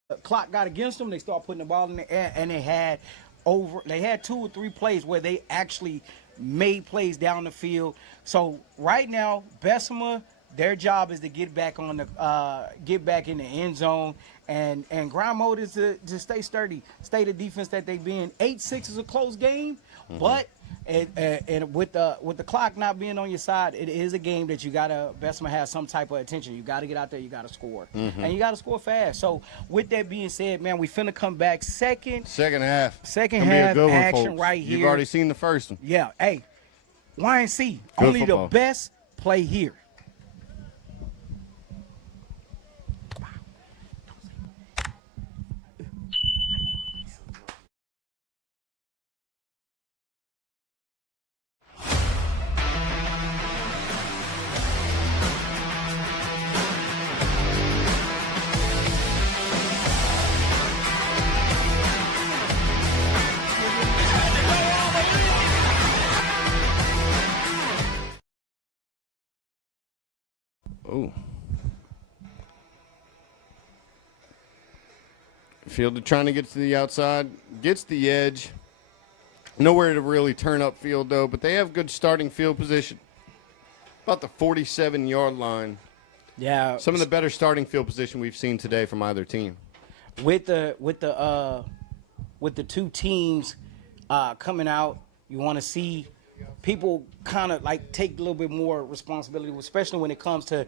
The clock got against them. They start putting the ball in the air, and they had 2 or 3 plays where they actually made plays down the field. So right now, Bessemer, their job is to get back in the end zone, and grind mode is to stay sturdy, stay the defense that they been. 8-6 is a close game, but and with the clock not being on your side, it is a game that Bessemer has some type of attention. You got to get out there, you got to score, and you got to score fast. So with that being said, man, we finna come back second half Second Gonna be a half good one, action folks. right here. You've already seen the first one. Yeah, hey, YNC, Good only football. the best play here. Oh. Fielder trying to get to the outside, gets the edge. Nowhere to really turn upfield, though, but they have good starting field position. About the 47-yard line. Yeah. Some of the better starting field position we've seen today from either team. With the two teams coming out, you want to see people kind of like take a little bit more responsibility, especially when it comes to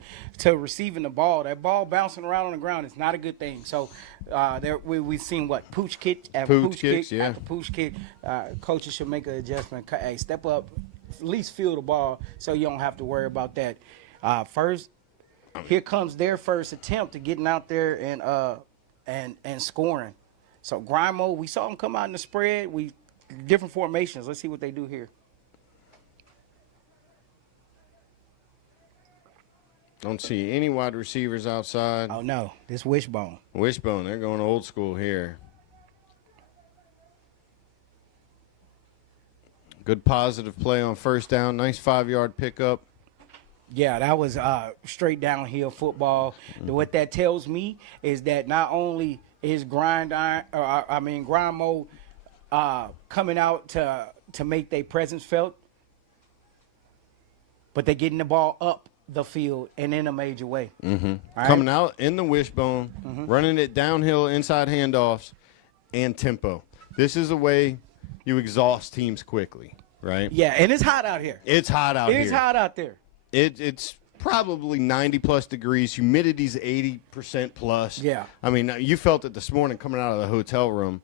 receiving the ball. That ball bouncing around on the ground is not a good thing. So we've seen what pooch kick after Pooch pooch kick kicks, yeah. after pooch kick. Coaches should make an adjustment. Hey, step up, at least field the ball so you don't have to worry about that. First, here comes their first attempt to getting out there and scoring. So grind mode, we saw them come out in the spread. Different formations. Let's see what they do here. Don't see any wide receivers outside. Oh, no. This wishbone. Wishbone, they're going old school here. Good positive play on first down. Nice 5-yard pickup. Yeah, that was straight downhill football. What that tells me is that not only is grind mode coming out to make their presence felt, but they're getting the ball up the field and in a major way. Mm-hmm. Right? Coming out in the wishbone, running it downhill, inside handoffs, and tempo. This is a way you exhaust teams quickly, right? Yeah, and it's hot out here. It's hot out here. It's hot out there. It's probably 90-plus degrees. Humidity's 80% plus. Yeah. I mean, you felt it this morning coming out of the hotel room.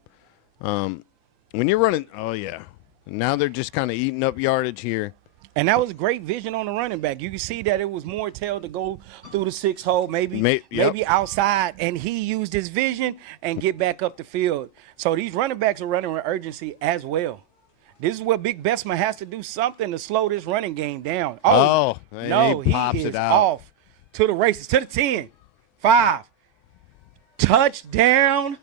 When you're running, oh, yeah. Now they're just kind of eating up yardage here. And that was great vision on the running back. You can see that it was more tail to go through the 6 hole, maybe outside, and he used his vision and get back up the field. So these running backs are running with urgency as well. This is where Big Bessemer has to do something to slow this running game down. No, he pops is it out. off to the races, to the 10, 5. Touchdown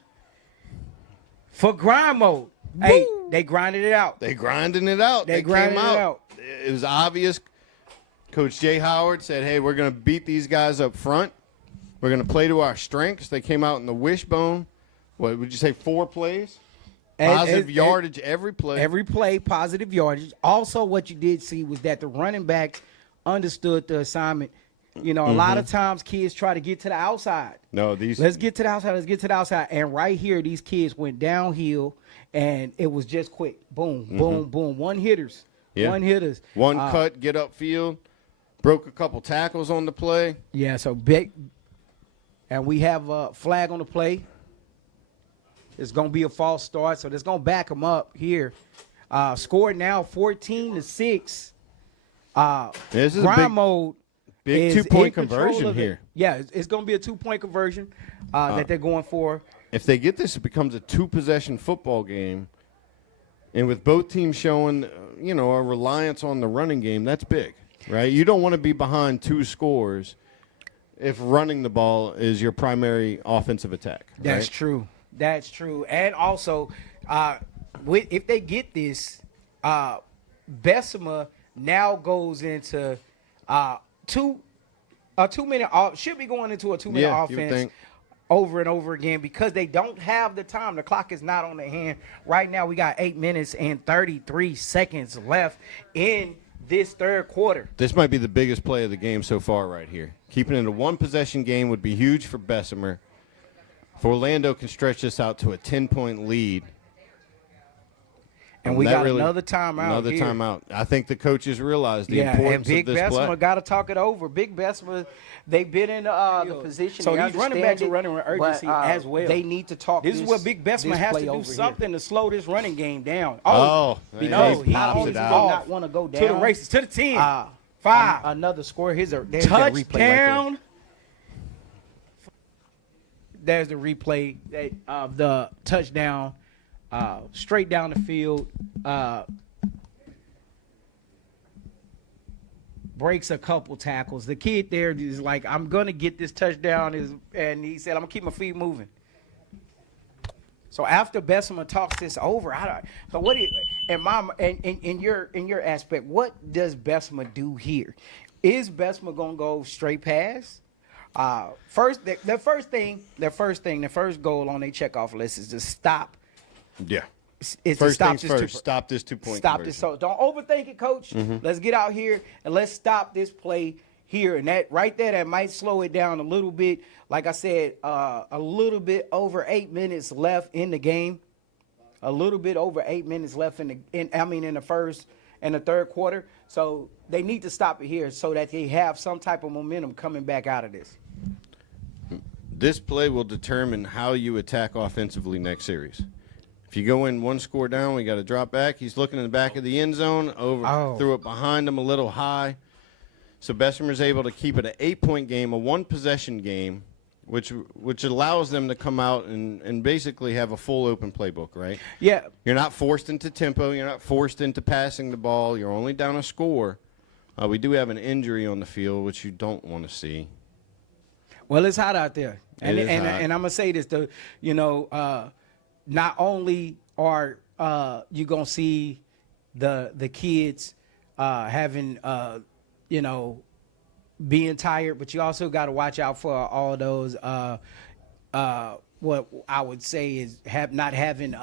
for grind mode. Woo! Hey, they grinded it out. They grinding it out. They grinded came it out. It was obvious. Coach Jay Howard said, hey, we're going to beat these guys up front. We're going to play to our strengths. They came out in the wishbone. What would you say, 4 plays? Positive yardage every play. Every play, positive yardage. Also, what you did see was that the running backs understood the assignment. You know, a lot of times kids try to get to the outside. Let's get to the outside. Let's get to the outside. And right here, these kids went downhill, and it was just quick. Boom, boom, boom. One hitters. Yeah. One hitters. One cut, get upfield. Broke a couple tackles on the play. Yeah, so big. And we have a flag on the play. It's going to be a false start, so that's going to back them up here. Scored now 14-6. This is grind a mode. big 2-point conversion here. Yeah, it's going to be a 2-point conversion that they're going for. If they get this, it becomes a 2-possession football game. And with both teams showing, a reliance on the running game, that's big, right? You don't want to be behind 2 scores if running the ball is your primary offensive attack. That's right? true. That's true. And also, if they get this, Bessemer now goes into a 2-minute should be going into a 2-minute offense over and over again because they don't have the time. The clock is not on their hand. Right now, we got 8 minutes and 33 seconds left in this third quarter. This might be the biggest play of the game so far right here. Keeping it a 1-possession game would be huge for Bessemer. If Orlando can stretch this out to a 10-point lead. And we got another timeout. Another timeout. I think the coaches realize the importance and Big of this Bessemer play. got to talk it over. Big Bessemer, they've been in the position. So they these running backs are running with urgency as well. They need to talk. This is where Big Bessemer has to do something to slow this running game down. He he pops it out. not want to go down. To the races, to the 10, 5. Another score. There's a replay Touchdown. right There's the replay of the touchdown. Straight down the field, breaks a couple tackles. The kid there is like, I'm going to get this touchdown, and he said, I'm going to keep my feet moving. So after Bessemer talks this over, so what do you, in your aspect, what does Bessemer do here? Is Bessemer going to go straight pass? The first goal on their checkoff list is to stop is to First stop things this first, stop this two-point Stop conversion. this. So don't overthink it, Coach. Let's get out here and let's stop this play here. And that right there, that might slow it down a little bit. Like I said, a little bit over 8 minutes left in the game. A little bit over 8 minutes left in the first and the third quarter. So they need to stop it here so that they have some type of momentum coming back out of this. This play will determine how you attack offensively next series. If you go in one score down, we got to drop back. He's looking in the back of the end zone, threw it behind him a little high. So Bessemer's able to keep it an 8-point game, a one-possession game, which allows them to come out and basically have a full open playbook, right? Yeah. You're not forced into tempo. You're not forced into passing the ball. You're only down a score. We do have an injury on the field, which you don't want to see. Well, it's hot out there. And It is hot. And I'm going to say this, not only are you going to see the kids having, being tired, but you also got to watch out for all those, what I would say is not having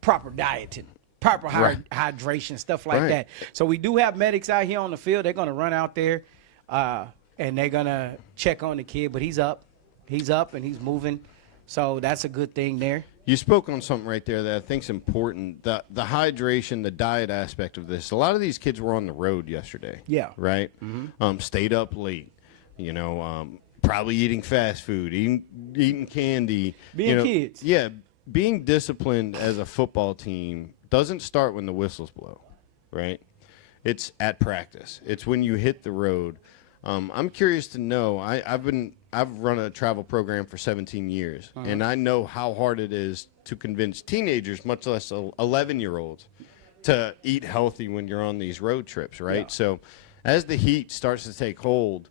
proper dieting, proper hydration, stuff like Right. that. So we do have medics out here on the field. They're going to run out there and they're going to check on the kid, but he's up. He's up and he's moving. So that's a good thing there. You spoke on something right there that I think is important. The hydration, the diet aspect of this. A lot of these kids were on the road yesterday. Yeah. Right? Stayed up late. Probably eating fast food, eating candy. Being kids. Yeah. Being disciplined as a football team doesn't start when the whistles blow, right? It's at practice. It's when you hit the road. I'm curious to know. I've run a travel program for 17 years, and I know how hard it is to convince teenagers, much less 11-year-olds, to eat healthy when you're on these road trips, right? Yeah. So as the heat starts to take hold,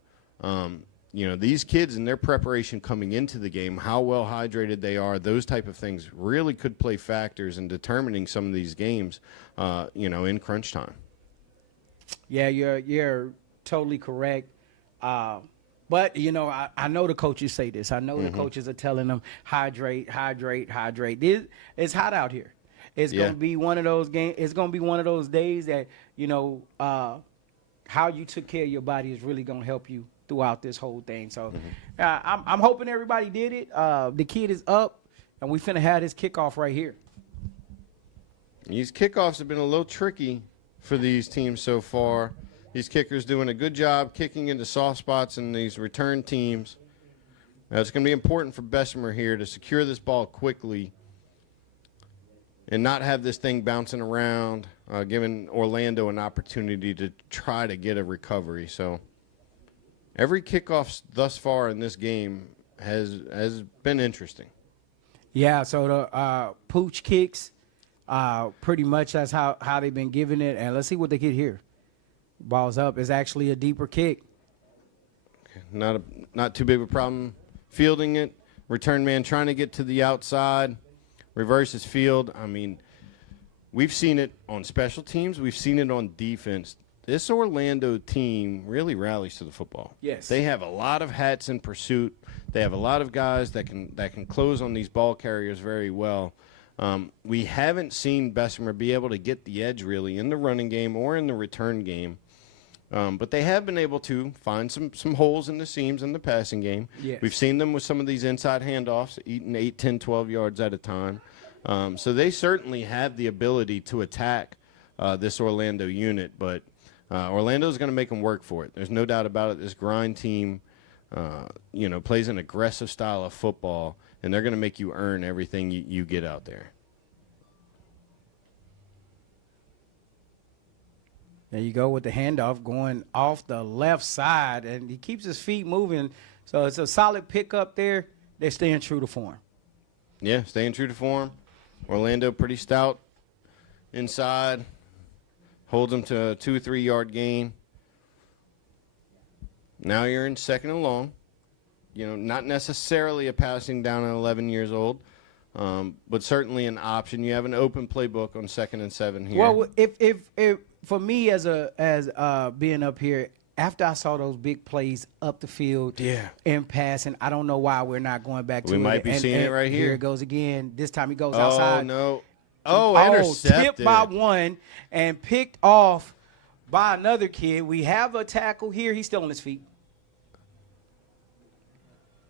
these kids and their preparation coming into the game, how well hydrated they are, those type of things really could play factors in determining some of these games, in crunch time. Yeah, you're totally correct. But, I know the coaches say this. I know the coaches are telling them, hydrate. It's hot out here. It's going to be one of those games. It's going to be one of those days that, how you took care of your body is really going to help you throughout this whole thing. So I'm hoping everybody did it. The kid is up, and we finna have this kickoff right here. These kickoffs have been a little tricky for these teams so far. These kickers doing a good job kicking into soft spots in these return teams. It's going to be important for Bessemer here to secure this ball quickly and not have this thing bouncing around, giving Orlando an opportunity to try to get a recovery. So every kickoff thus far in this game has been interesting. Yeah, so the pooch kicks, pretty much that's how they've been giving it. And let's see what they get here. Ball's up. It's actually a deeper kick. Not too big of a problem fielding it. Return man trying to get to the outside. Reverses field. I mean, we've seen it on special teams. We've seen it on defense. This Orlando team really rallies to the football. Yes. They have a lot of hats in pursuit. They have a lot of guys that can close on these ball carriers very well. We haven't seen Bessemer be able to get the edge really in the running game or in the return game. But they have been able to find some holes in the seams in the passing game. Yes. We've seen them with some of these inside handoffs, eating 8, 10, 12 yards at a time. So they certainly have the ability to attack this Orlando unit, but Orlando's going to make them work for it. There's no doubt about it. This grind team, plays an aggressive style of football, and they're going to make you earn everything you get out there. There you go with the handoff going off the left side, and he keeps his feet moving. So it's a solid pickup there. They're staying true to form. Yeah, staying true to form. Orlando pretty stout inside. Holds them to a 2-3 yard gain. Now you're in second and long. Not necessarily a passing down at 11 years old, but certainly an option. You have an open playbook on 2nd and 7 here. Well, if for me as being up here, after I saw those big plays up the field and passing, I don't know why we're not going back to it. We might be seeing it right here. Here it goes again. This time he goes Oh, outside. no. Intercepted. Tipped by one and picked off by another kid. We have a tackle here. He's still on his feet.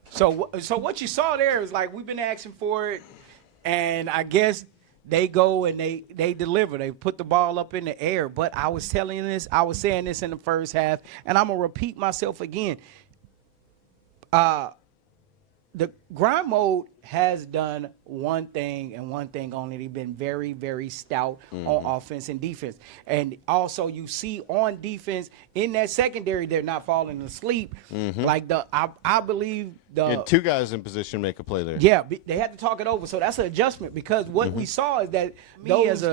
So what you saw there is like we've been asking for it, and I guess they go and they deliver. They put the ball up in the air. But I was saying this in the first half, and I'm gonna repeat myself again. The grind mode has done one thing and one thing only. They've been very, very stout on offense and defense. And also you see on defense in that secondary, they're not falling asleep. Like I believe two guys in position to make a play there. Yeah, they had to talk it over. So that's an adjustment because what we saw is that those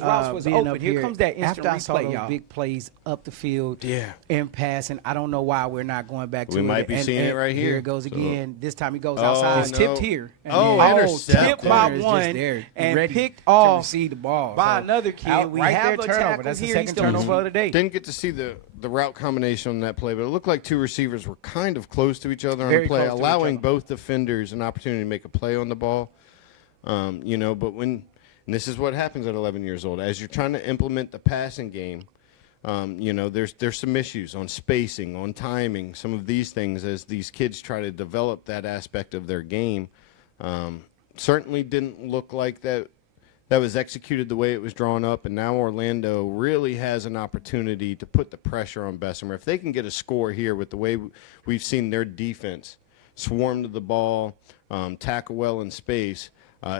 routes was open. Here comes that instant after I saw replay, those y'all. big plays up the field In passing. I don't know why we're not going back to it. We might be seeing it right here. Here it goes again. This time he goes outside. It's tipped here. Intercepted. Tipped by Corner is one just there, and ready picked to off receive the ball. by So, another kid. out We right have there, a turnover. tackle That's the here. He's second still on the turnover of the day. Didn't get to see the route combination on that play, but it looked like two receivers were kind of close to each other on Very the play, close to each allowing other. both defenders an opportunity to make a play on the ball. But and this is what happens at 11 years old. As you're trying to implement the passing game, there's some issues on spacing, on timing, some of these things as these kids try to develop that aspect of their game. Certainly didn't look like that was executed the way it was drawn up, and now Orlando really has an opportunity to put the pressure on Bessemer. If they can get a score here with the way we've seen their defense swarm to the ball, tackle well in space,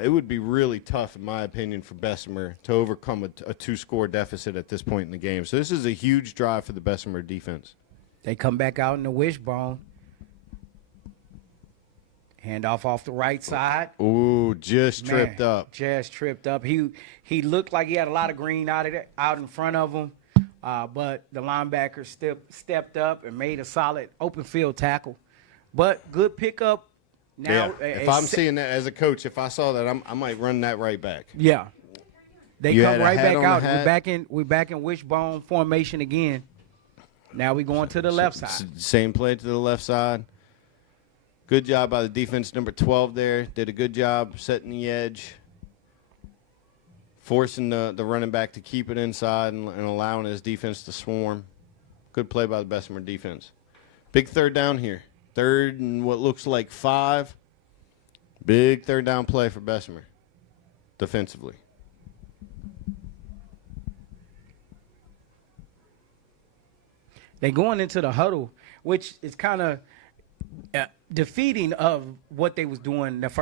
it would be really tough, in my opinion, for Bessemer to overcome a two-score deficit at this point in the game. So this is a huge drive for the Bessemer defense. They come back out in the wishbone. Handoff off the right side. Ooh, just tripped Man, up. Just tripped up. He looked like he had a lot of green out in front of him, but the linebacker stepped up and made a solid open field tackle. But good pickup. Now, If I'm seeing that as a coach, if I saw that, I might run that right back. Yeah, they You come had a right hat back on the out. hat? We're back in wishbone formation again. Now we going to the left side. Same play to the left side. Good job by the defense, number 12 there. Did a good job setting the edge, forcing the running back to keep it inside and allowing his defense to swarm. Good play by the Bessemer defense. Big third down here. Third and what looks like 5. Big third down play for Bessemer defensively. They going into the huddle, which is kind of defeating of what they was doing that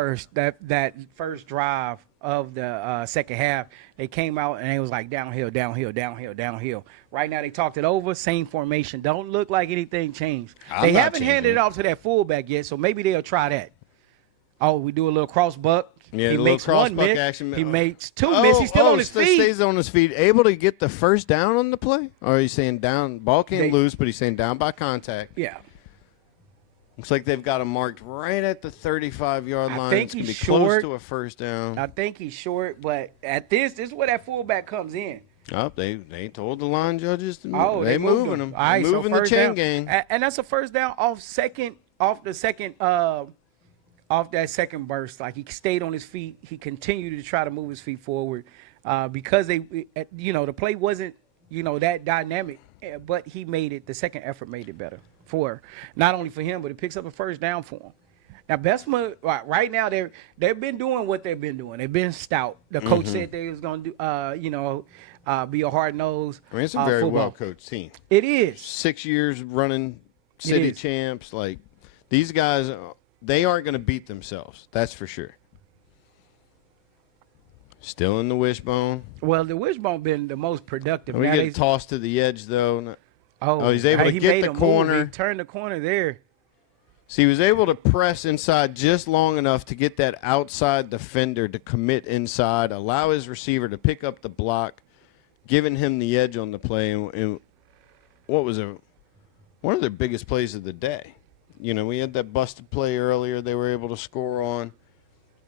first drive of the second half. They came out and it was like downhill. Right now they talked it over, same formation. Don't look like anything changed. They haven't handed it off to that fullback yet, so maybe they'll try that. Oh, we do a little cross buck. Yeah, he a little makes cross one buck miss. action. He makes 2 miss. He's still on his feet. Stays on his feet. Able to get the first down on the play? Or are you saying down? Ball came loose, but he's saying down by contact. Yeah. Looks like they've got him marked right at the 35-yard line. I think it's going to be he's close short. to a first down. I think he's short, but at this is where that fullback comes in. Oh, they told the line judges to move. Oh, they moved moving him. All right, Moving so the chain down. gang. And that's a first down off that second burst. Like he stayed on his feet. He continued to try to move his feet forward because the play wasn't, that dynamic, but he made it. The second effort made it better for not only for him, but it picks up a first down for him. Now, Bessemer, right now, they've been doing what they've been doing. They've been stout. The coach said they was going to do, be a hard-nosed I mean, it's a very football. well-coached team. It is. 6 years running city is. champs. Like, these guys, they aren't going to beat themselves. That's for sure. Still in the wishbone. Well, the wishbone been the most productive. We Now get tossed to the edge, though. Oh, he's able to he get made the a move. corner. He turned the corner there. So he was able to press inside just long enough to get that outside defender to commit inside, allow his receiver to pick up the block, giving him the edge on the play. And what was one of their biggest plays of the day. We had that busted play earlier they were able to score on.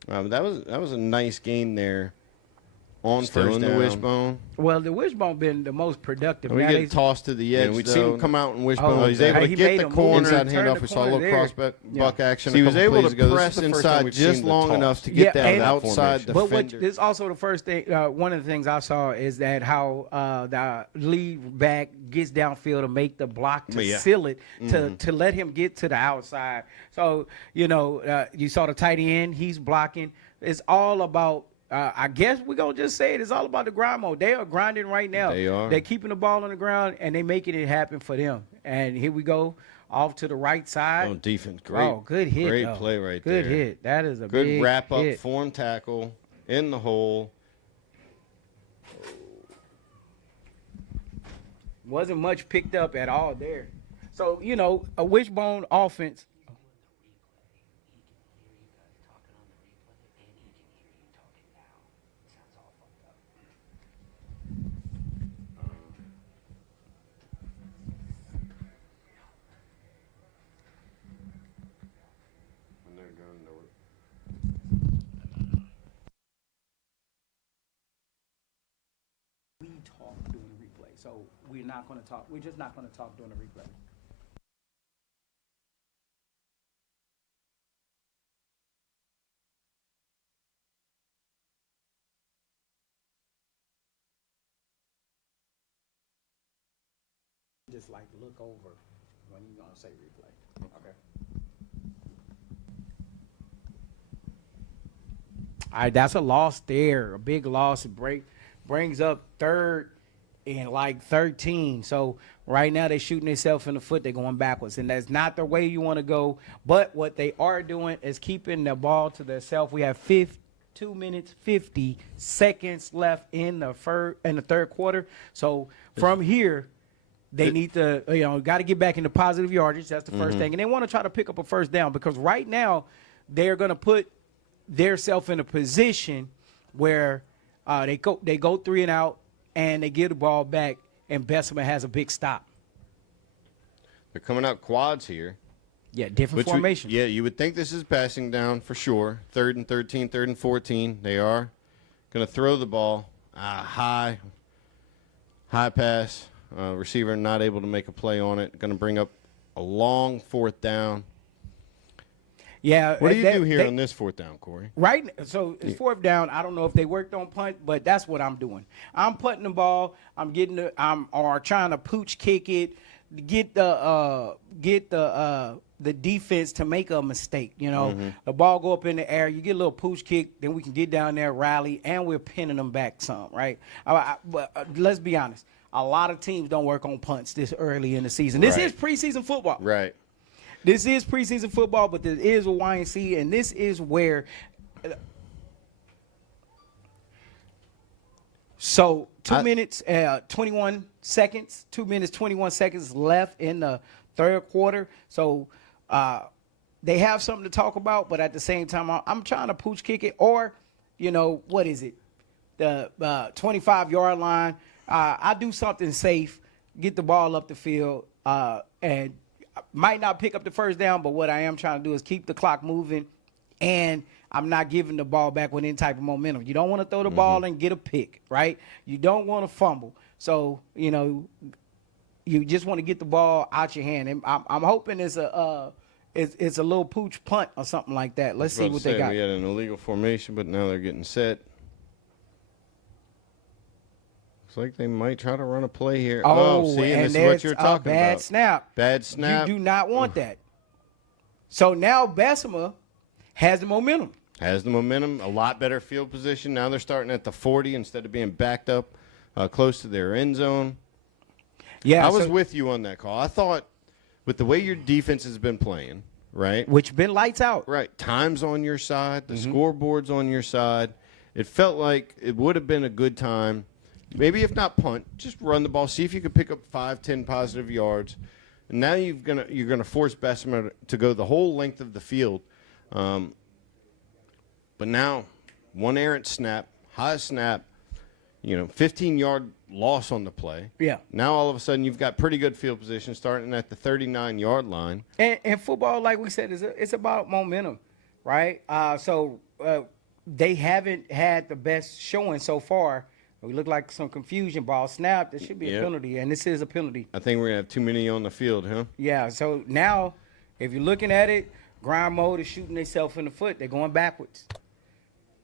That was a nice gain there on Still first in the down. wishbone. Well, the wishbone been the most productive. We Now get they- tossed to the edge. Yeah, we'd though. seen him come out and wishbone. Oh, he's able to he get made the a move, corner. Inside turned handoff. the We saw a corner little there. cross Yeah. buck action. So he was able to This is press the first time inside we've just seen the long toss. enough to Yeah, get down and- that outside formation. But what defender. this also the first thing, one of the things I saw is that how the lead back gets downfield to make the block to Yeah. seal it to let him get to the outside. So you saw the tight end, he's blocking. It's all about. I guess we're going to just say it. It's all about the grind mode. They are grinding right now. They are. They're keeping the ball on the ground, and they're making it happen for them. And here we go, off to the right side. Oh, defense, great. Oh, good hit. Great though. play right good there. Good hit. That is a Good big wrap up, hit. form tackle in the hole. Wasn't much picked up at all there. So, a wishbone offense. We talk during the replay. So we're not going to talk. We're just not going to talk during the replay. Just like look over when you're going to say replay. Okay. All right, that's a loss there. A big loss. It brings up third and like 13. So right now they're shooting themselves in the foot. They're going backwards, and that's not the way you want to go. But what they are doing is keeping the ball to themselves. We have 2 minutes 50 seconds left in the third quarter. So from here, they need to got to get back into positive yardage. That's the first thing, and they want to try to pick up a first down because right now they're going to put themselves in a position where they go 3 and out. And they get the ball back, and Bessemer has a big stop. They're coming out quads here. Yeah, different formation. Yeah, you would think this is passing down for sure. 3rd and 13, 3rd and 14. They are going to throw the ball high pass. Receiver not able to make a play on it. Going to bring up a long 4th down. Yeah. What do you do here on this 4th down, Corey? Right. So it's 4th down. I don't know if they worked on punt, but that's what I'm doing. I'm punting the ball. Or trying to pooch kick it, get the defense to make a mistake. The ball go up in the air. You get a little pooch kick, then we can get down there, rally, and we're pinning them back some. Right. But let's be honest. A lot of teams don't work on punts this early in the season. This is preseason football. Right. This is preseason football, but this is a YNC, and this is where. So 2 minutes, 21 seconds. 2 minutes, 21 seconds left in the third quarter. So they have something to talk about, but at the same time, I'm trying to pooch kick it, or what is it? The 25-yard line. I do something safe, get the ball up the field, and. Might not pick up the first down, but what I am trying to do is keep the clock moving, and I'm not giving the ball back with any type of momentum. You don't want to throw the ball and get a pick, right? You don't want to fumble. So, you just want to get the ball out your hand. And I'm hoping it's a little pooch punt or something like that. Let's see what they got. We had an illegal formation, but now they're getting set. Looks like they might try to run a play here. See, and this is what you're talking bad about. Snap. Bad snap. You do not want that. So now Bessemer has the momentum. Has the momentum, a lot better field position. Now they're starting at the 40 instead of being backed up close to their end zone. Yeah, I was with you on that call. I thought with the way your defense has been playing, right? Which been lights out. Right. Time's on your side. The scoreboard's on your side. It felt like it would have been a good time. Maybe if not punt, just run the ball. See if you could pick up 5, 10 positive yards. And now you're gonna force Bessemer to go the whole length of the field. But now, one errant snap, high snap, 15-yard loss on the play. Yeah. Now all of a sudden you've got pretty good field position starting at the 39-yard line. And football, like we said, it's about momentum, right? So they haven't had the best showing so far. We look like some confusion. Ball snapped. There should be a Yep. penalty, and this is a penalty. I think we're going to have too many on the field, huh? Yeah, so now, if you're looking at it, grind mode is shooting themselves in the foot. They're going backwards.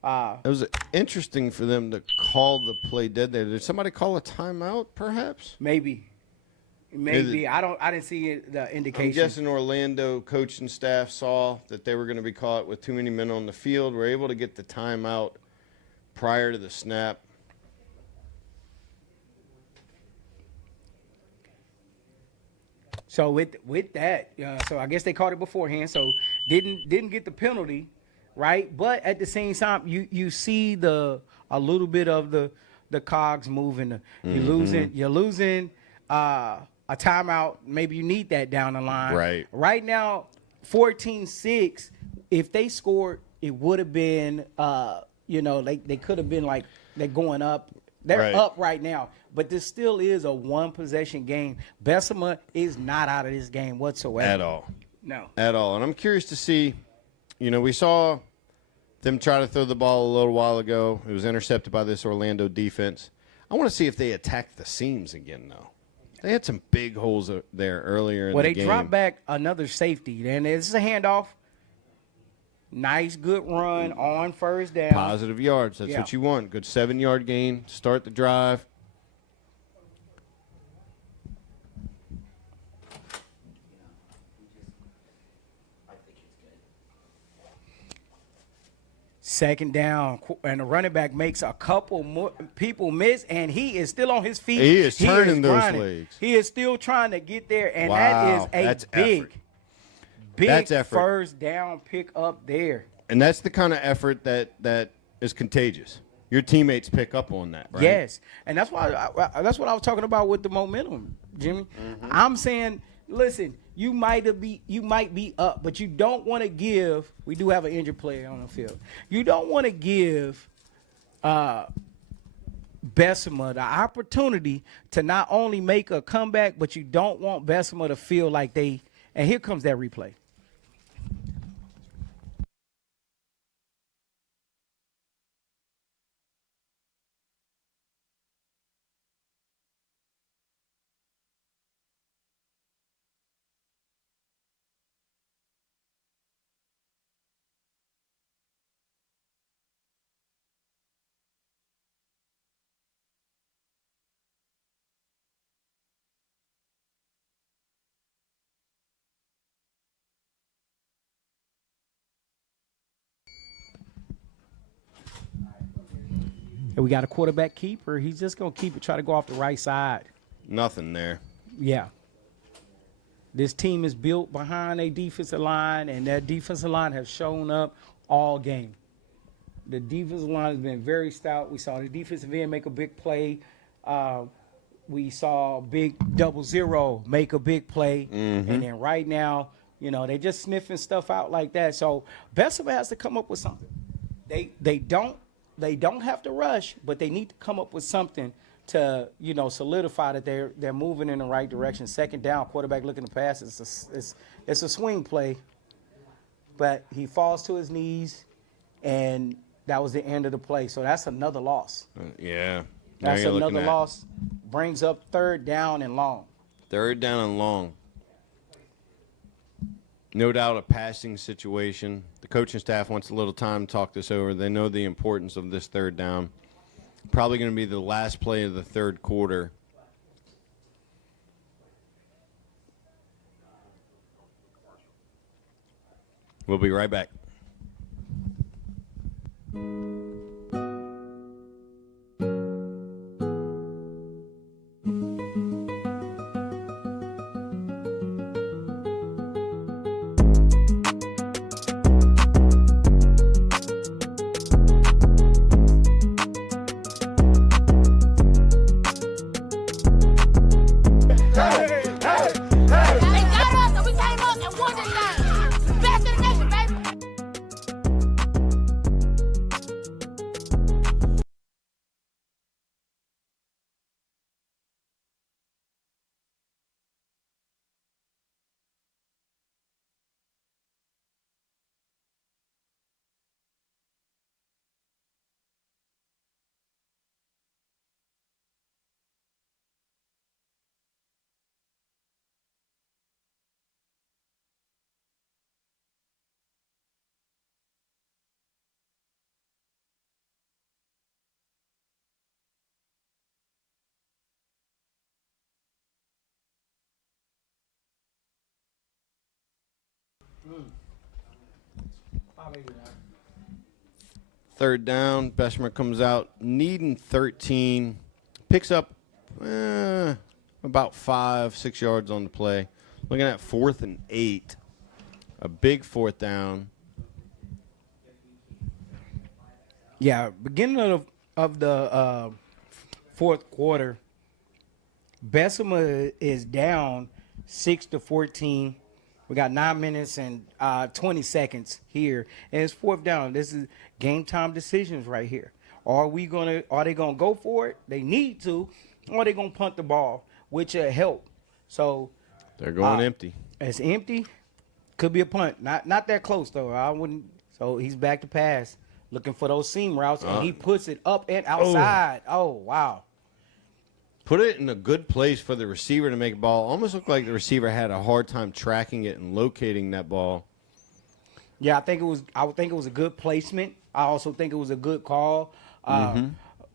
It was interesting for them to call the play dead there. Did somebody call a timeout, perhaps? Maybe. I didn't see the I'm indication. guessing Orlando coach and staff saw that they were going to be caught with too many men on the field. Were able to get the timeout prior to the snap. So with that, so I guess they caught it beforehand. So didn't get the penalty, right? But at the same time, you see a little bit of the cogs moving. You're losing a timeout. Maybe you need that down the line. Right. Right now, 14-6. If they scored, it would have been they could have been like they're going up. They're Right. up right now. But this still is a one-possession game. Bessemer is not out of this game whatsoever. At all. No. At all. And I'm curious to see, we saw them try to throw the ball a little while ago. It was intercepted by this Orlando defense. I want to see if they attack the seams again, though. They had some big holes there earlier in the game. Well, they dropped back another safety. And it's a handoff. Nice, good run on first down. Positive yards. That's Yeah. what you want. Good 7-yard gain. Start the drive. Second down, and the running back makes a couple more people miss, and he is still on his feet. He is turning those grinding. legs. He is still trying to get there, and Wow, that is a that's big That's effort. first down pick up there. And that's the kind of effort that is contagious. Your teammates pick up on that, right? Yes, and that's why that's what I was talking about with the momentum, Jimmy. I'm saying, listen, you might be up, but you don't want to give. We do have an injured player on the field. You don't want to give Bessemer the opportunity to not only make a comeback, but you don't want Bessemer to feel like they. And here comes that replay. And we got a quarterback keeper. He's just going to keep it, try to go off the right side. Nothing there. Yeah. This team is built behind a defensive line, and that defensive line has shown up all game. The defensive line has been very stout. We saw the defensive end make a big play. We saw Big 00 make a big play. And then right now, they're just sniffing stuff out like that. So Bessemer has to come up with something. They don't have to rush, but they need to come up with something to, solidify that they're moving in the right direction. Second down, quarterback looking to pass. It's a swing play, but he falls to his knees, and that was the end of the play. So that's another loss. Yeah. That's Now you're another looking at loss. Brings up third down and long. Third down and long. No doubt a passing situation. The coaching staff wants a little time to talk this over. They know the importance of this third down. Probably going to be the last play of the third quarter. We'll be right back. They got us and we came up and won this thing. Best in the nation, baby. Third down, Bessemer comes out needing 13, picks up about 5-6 yards on the play. Looking at 4th and 8, a big 4th down. Yeah, beginning of the fourth quarter, Bessemer is down 6-14. We got 9 minutes and 20 seconds here, and it's 4th down. This is game time decisions right here. Are they gonna go for it? They need to, or are they gonna punt the ball, which will help. So They're going empty. it's empty. Could be a punt. Not that close though. I wouldn't. So he's back to pass, looking for those seam routes, and he puts it up and outside. Oh wow. Put it in a good place for the receiver to make a ball. Almost looked like the receiver had a hard time tracking it and locating that ball. Yeah, I think it was a good placement. I also think it was a good call.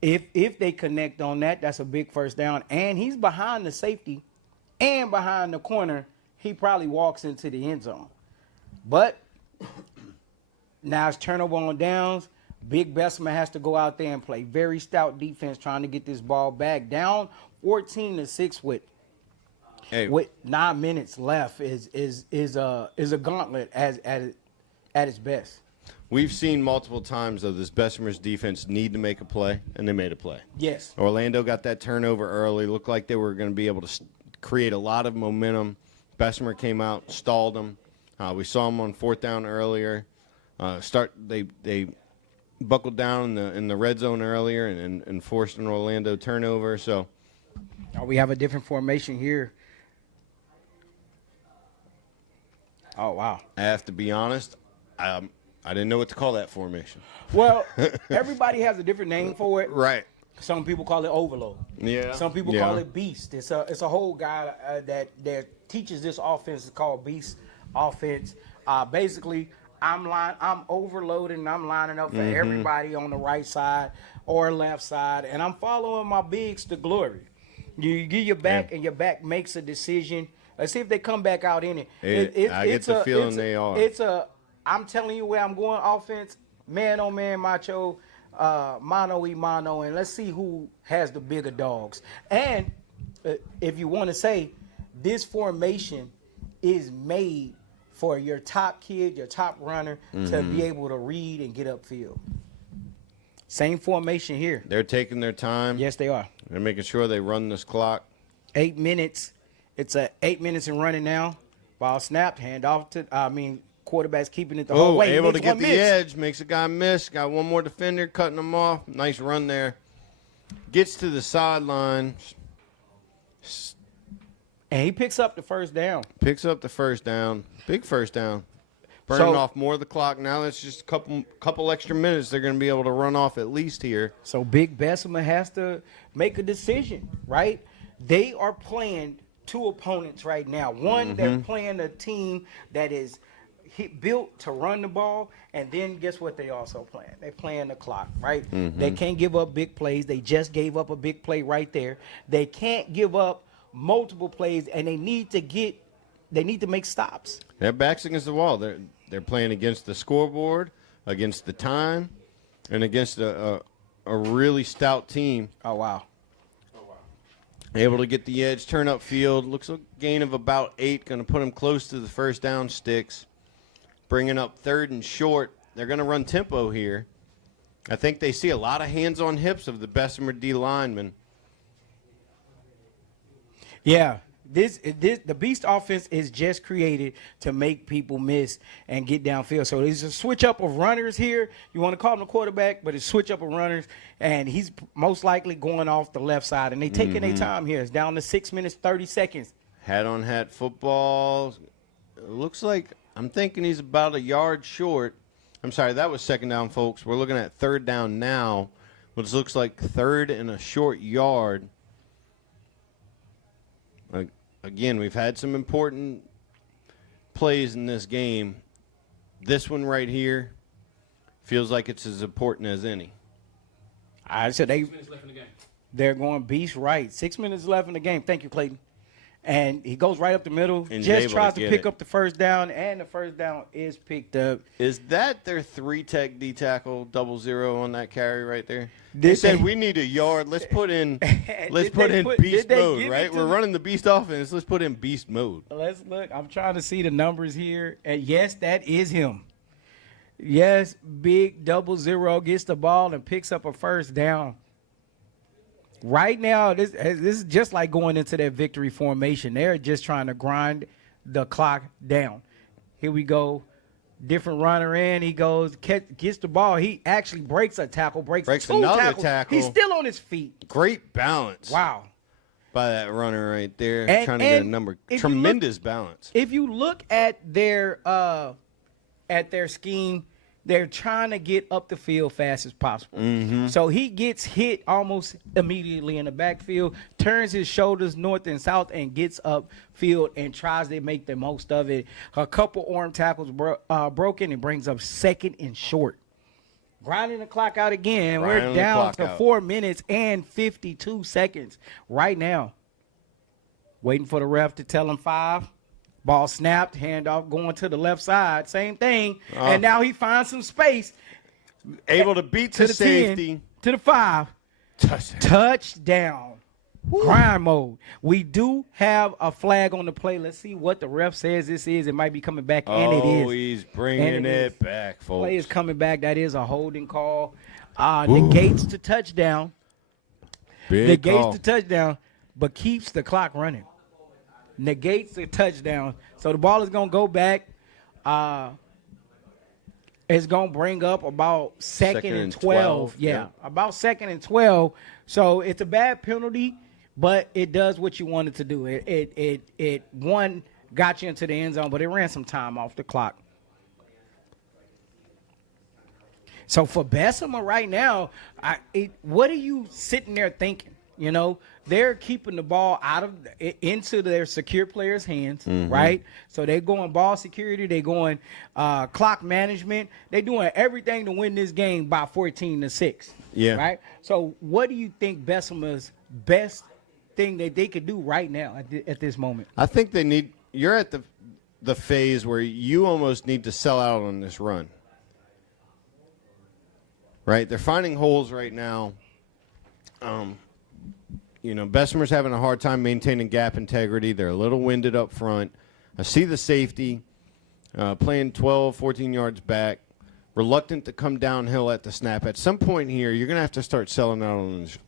If they connect on that, that's a big first down. And he's behind the safety and behind the corner. He probably walks into the end zone. But now it's turnover on downs. Big Bessemer has to go out there and play very stout defense trying to get this ball back. Down 14-6 with 9 minutes left is a gauntlet at its best. We've seen multiple times, though, this Bessemer's defense need to make a play, and they made a play. Yes. Orlando got that turnover early. Looked like they were going to be able to create a lot of momentum. Bessemer came out, stalled them. We saw them on 4th down earlier. They buckled down in the red zone earlier and forced an Orlando turnover. So we have a different formation here. Oh, wow. I have to be honest, I didn't know what to call that formation. Well, everybody has a different name for it. Right. Some people call it overload. Yeah. Some people call it beast. It's a whole guy that teaches this offense. It's called beast offense. Basically, I'm overloading and I'm lining up for everybody on the right side or left side, and I'm following my bigs to glory. You give your back, and your back makes a decision. Let's see if they come back out in it. I get the feeling they are. I'm telling you where I'm going offense, man on man, macho, mano y mano, and let's see who has the bigger dogs. And if you want to say, this formation is made for your top kid, your top runner, to be able to read and get upfield. Same formation here. They're taking their time. Yes, they are. They're making sure they run this clock. 8 minutes. It's 8 minutes and running now. Ball snapped, hand off to, quarterback's keeping it the whole way. Able to get the edge, makes a guy miss. Got one more defender, cutting him off. Nice run there. Gets to the sideline. And he picks up the first down. Picks up the first down. Big first down. Burning off more of the clock. Now that's just a couple extra minutes they're going to be able to run off at least here. So Big Bessemer has to make a decision, right? They are playing two opponents right now. One, they're playing a team that is built to run the ball, and then guess what they also playing? They're playing the clock, right? They can't give up big plays. They just gave up a big play right there. They can't give up multiple plays, and they need to make stops. Their back's against the wall. They're playing against the scoreboard, against the time, and against a really stout team. Oh, wow. Able to get the edge, turn up field. Looks like a gain of about 8. Going to put them close to the first down sticks. Bringing up 3rd and short. They're going to run tempo here. I think they see a lot of hands on hips of the Bessemer D linemen. Yeah. The Beast offense is just created to make people miss and get downfield. So there's a switch up of runners here. You want to call him the quarterback, but it's switch up of runners, and he's most likely going off the left side. And they taking their time here. It's down to 6 minutes, 30 seconds. Hat on hat football. It looks like I'm thinking he's about a yard short. I'm sorry, that was 2nd down, folks. We're looking at 3rd down now, which looks like 3rd and a short yard. Again, we've had some important plays in this game. This one right here feels like it's as important as any. I said 6 minutes left in the game. They're going Beast right. 6 minutes left in the game. Thank you, Clayton. And he goes right up the middle, And he's just able tries to to get pick it. up the first down, and the first down is picked up. Is that their 3-tech D tackle 0-0 on that carry right there? They Did said they- we need a yard. Let's put in Did they put- beast did they mode, give it right? to We're the- running the beast offense. Let's put in beast mode. Let's look. I'm trying to see the numbers here. And yes, that is him. Yes, big 0-0 gets the ball and picks up a first down. Right now, this is just like going into that victory formation. They're just trying to grind the clock down. Here we go. Different runner in. He goes, gets the ball. He actually breaks a tackle, breaks two another tackles. tackle. He's still on his feet. Great balance. Wow. By that runner right there, And- trying to get a and number. if you Tremendous balance. If you look at their scheme, they're trying to get up the field fast as possible. Mm-hmm. So he gets hit almost immediately in the backfield, turns his shoulders north and south, and gets upfield and tries to make the most of it. A couple arm tackles broken and brings up 2nd and short. Grinding the clock out again. Grinding We're the down clock to out. 4 minutes and 52 seconds right now. Waiting for the ref to tell him 5. Ball snapped, handoff going to the left side. Same thing. And now he finds some space Able to beat to the the safety. 10, to the 5. Touchdown. Grind mode. We do have a flag on the play. Let's see what the ref says this is. It might be coming back, and it is. He's bringing And it it is. back, folks. Play is coming back. That is a holding call. Negates the touchdown. Big Negates call. the touchdown, but keeps the clock running. Negates the touchdown. So the ball is going to go back. It's going to bring up about second and 12. Yeah, about 2nd and 12. So it's a bad penalty, but it does what you want it to do. It got you into the end zone, but it ran some time off the clock. So for Bessemer right now, what are you sitting there thinking? You know, they're keeping the ball into their secure players' hands, right? So they're going ball security, they're going clock management, they're doing everything to win this game by 14-6. Yeah. Right. So what do you think Bessemer's best thing that they could do right now at this moment? I think they need. You're at the phase where you almost need to sell out on this run. Right? They're finding holes right now. Bessemer's having a hard time maintaining gap integrity. They're a little winded up front. I see the safety playing 12, 14 yards back, reluctant to come downhill at the snap. At some point here, you're going to have to start selling out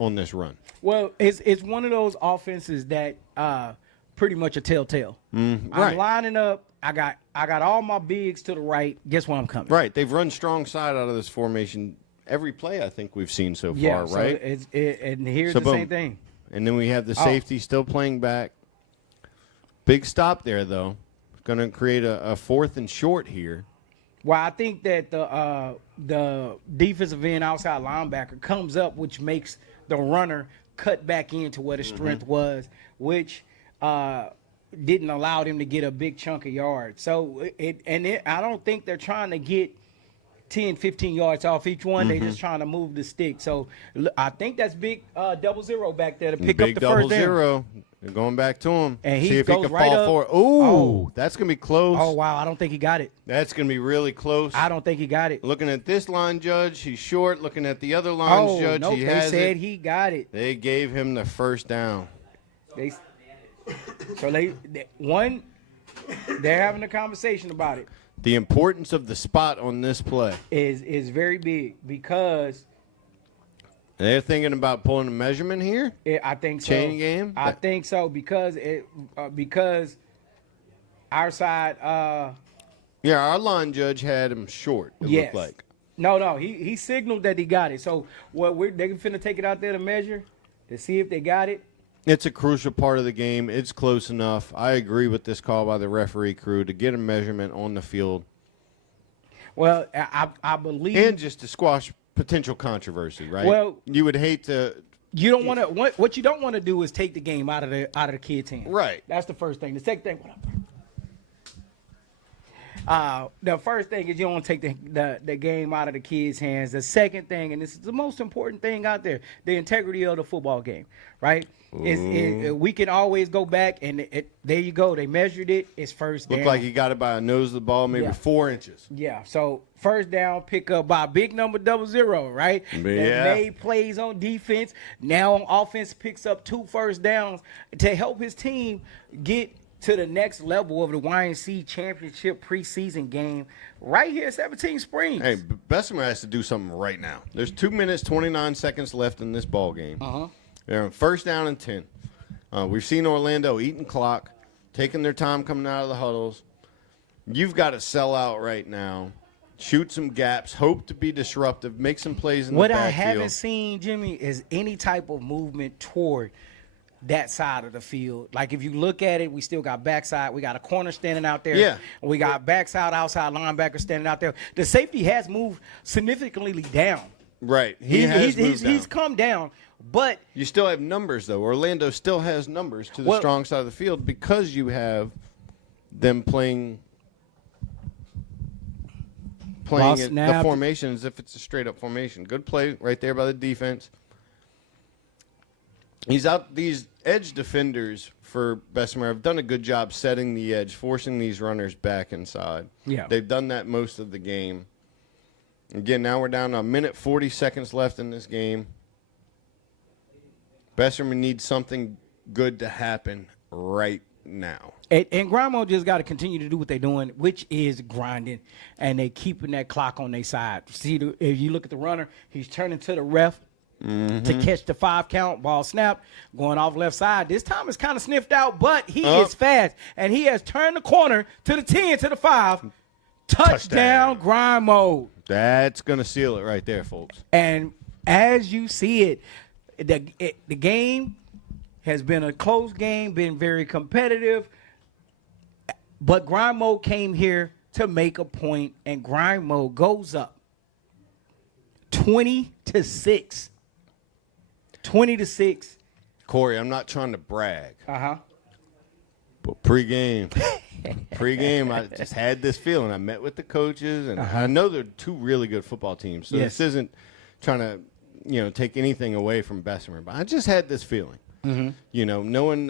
on this run. Well, it's one of those offenses that pretty much a telltale. I'm right. lining up. I got all my bigs to the right. Guess where I'm coming? Right. They've run strong side out of this formation every play I think we've seen so far, So right? and here's So the boom. same thing. And then we have the safety still playing back. Big stop there, though. Going to create a 4th and short here. Well, I think that the defensive end outside linebacker comes up, which makes the runner cut back into what his strength was, which didn't allow them to get a big chunk of yards. So I don't think they're trying to get 10, 15 yards off each one. They're just trying to move the stick. So I think that's big 0-0 back there to pick Big up the first down. 0-0. They're going back to him. And he see if he goes can right fall up. forward. Ooh, Oh. that's going to be close. Oh, wow. I don't think he got it. That's going to be really close. I don't think he got it. Looking at this line judge, he's short. Looking at the other line judge, nope, he they has said it. he got it. They gave him the first down. They're having a conversation about it. The importance of the spot on this play. Is very big because They're thinking about pulling a measurement here? I think so. Chain game? I think so because our side. Yeah, our line judge had him short, it Yes. looked like. No, he signaled that he got it. So they're finna take it out there to measure to see if they got it. It's a crucial part of the game. It's close enough. I agree with this call by the referee crew to get a measurement on the field. Well, I believe. And just to squash potential controversy, right? Well, you would hate to. You don't want to. What you don't want to do is take the game out of the kid's hand. Right. That's the first thing. The second thing. The first thing is you don't take the game out of the kids' hands. The second thing, and this is the most important thing out there, the integrity of the football game, right? We can always go back, and there you go. They measured it. It's first down. Looked like he got it by a nose of the ball, maybe Yeah. 4 inches. Yeah, so first down, pick up by a big number 00, right? Yeah. That made plays on defense. Now on offense, picks up 2 first downs to help his team get to the next level of the YNC championship preseason game right here at 17 Springs. Hey, Bessemer has to do something right now. There's 2 minutes, 29 seconds left in this ball game. They're on first down and 10. We've seen Orlando eating clock, taking their time coming out of the huddles. You've got to sell out right now, shoot some gaps, hope to be disruptive, make some plays in the backfield. What I haven't seen, Jimmy, is any type of movement toward that side of the field. Like if you look at it, we still got backside. We got a corner standing out there. Yeah. We got backside, outside linebacker standing out there. The safety has moved significantly down. Right. He's come down, but You still have numbers, though. Orlando still has numbers to the Well- strong side of the field because you have them playing Ball it, the snapped. formation as if it's a straight-up formation. Good play right there by the defense. He's out. These edge defenders for Bessemer have done a good job setting the edge, forcing these runners back inside. Yeah. They've done that most of the game. Again, now we're down to a minute 40 seconds left in this game. Bessemer needs something good to happen right now. And Grimo just got to continue to do what they're doing, which is grinding, and they keeping that clock on their side. See, if you look at the runner, he's turning to the ref to catch the 5 count, ball snap, going off left side. This time it's kind of sniffed out, but he is fast, and he has turned the corner to the 10, to the 5. Touchdown, Grimo. That's going to seal it right there, folks. And as you see it, the game has been a close game, been very competitive. But Grimo came here to make a point, and Grimo goes up 20-6. 20-6. Corey, I'm not trying to brag, Uh-huh. but pregame, I just had this feeling. I met with the coaches, and I know they're 2 really good football teams. So Yes. this isn't trying to, take anything away from Bessemer. But I just had this feeling, knowing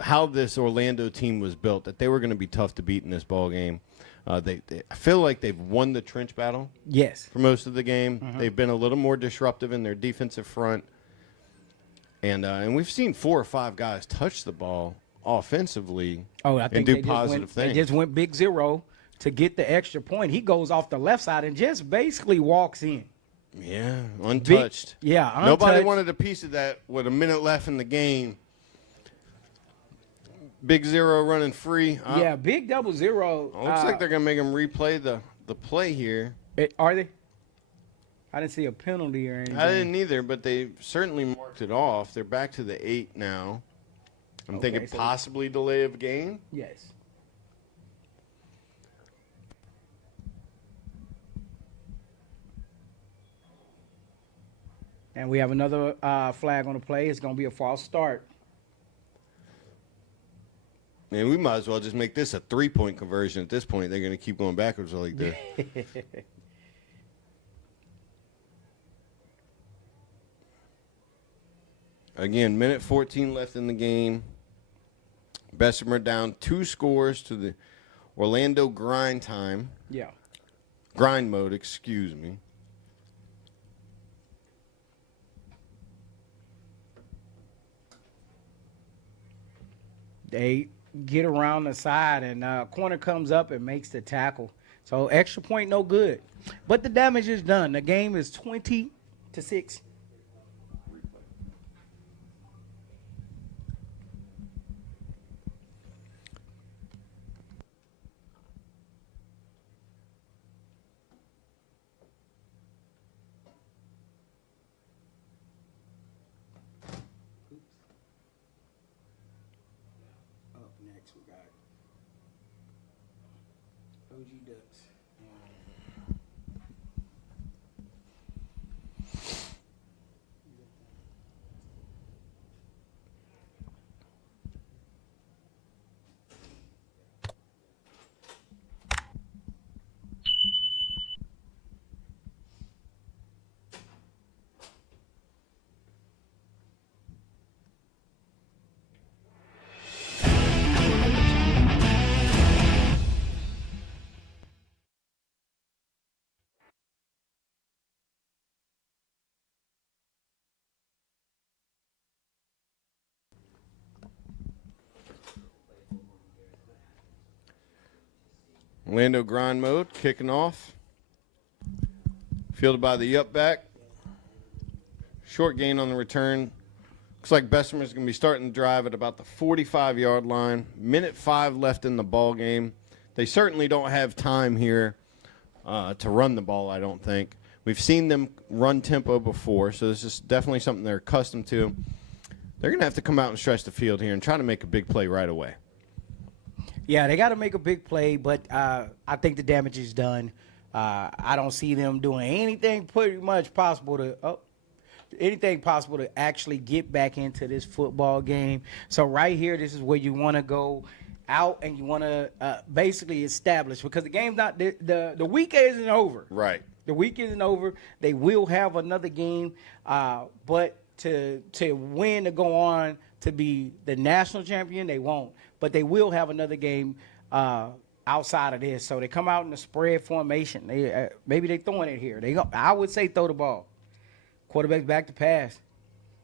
how this Orlando team was built, that they were going to be tough to beat in this ball game. I feel like they've won the trench battle Yes. for most of the game. They've been a little more disruptive in their defensive front. And we've seen 4 or 5 guys touch the ball offensively and do positive things. They just went big 0 to get the extra point. He goes off the left side and just basically walks in. Yeah, untouched. Untouched. Nobody wanted a piece of that with a minute left in the game. Big 0 running free. Yeah, big 00. Looks like they're going to make him replay the play here. Are they? I didn't see a penalty or anything. I didn't either, but they certainly marked it off. They're back to the 8 now. I'm thinking so- possibly delay of game. Yes. And we have another flag on the play. It's going to be a false start. Man, we might as well just make this a 3-point conversion at this point. They're going to keep going backwards like this. Again, minute 14 left in the game. Bessemer down 2 scores to the Orlando grind time. Yeah. Grind mode, excuse me. They get around the side, and corner comes up and makes the tackle. So extra point, no good. But the damage is done. The game is 20-6. Up next, we got OG Ducks. Orlando grind mode, kicking off. Fielded by the up back. Short gain on the return. Looks like Bessemer's going to be starting the drive at about the 45-yard line. Minute 5 left in the ball game. They certainly don't have time here to run the ball, I don't think. We've seen them run tempo before, so this is definitely something they're accustomed to. They're going to have to come out and stretch the field here and try to make a big play right away. Yeah, they got to make a big play, but I think the damage is done. I don't see them doing anything pretty much possible to actually get back into this football game. So right here, this is where you want to go out and you want to basically establish, because the game's not the week isn't over. Right. The week isn't over. They will have another game, but to win, to go on to be the national champion, they won't. But they will have another game outside of this. So they come out in the spread formation. Maybe they throwing it here. I would say throw the ball. Quarterback's back to pass.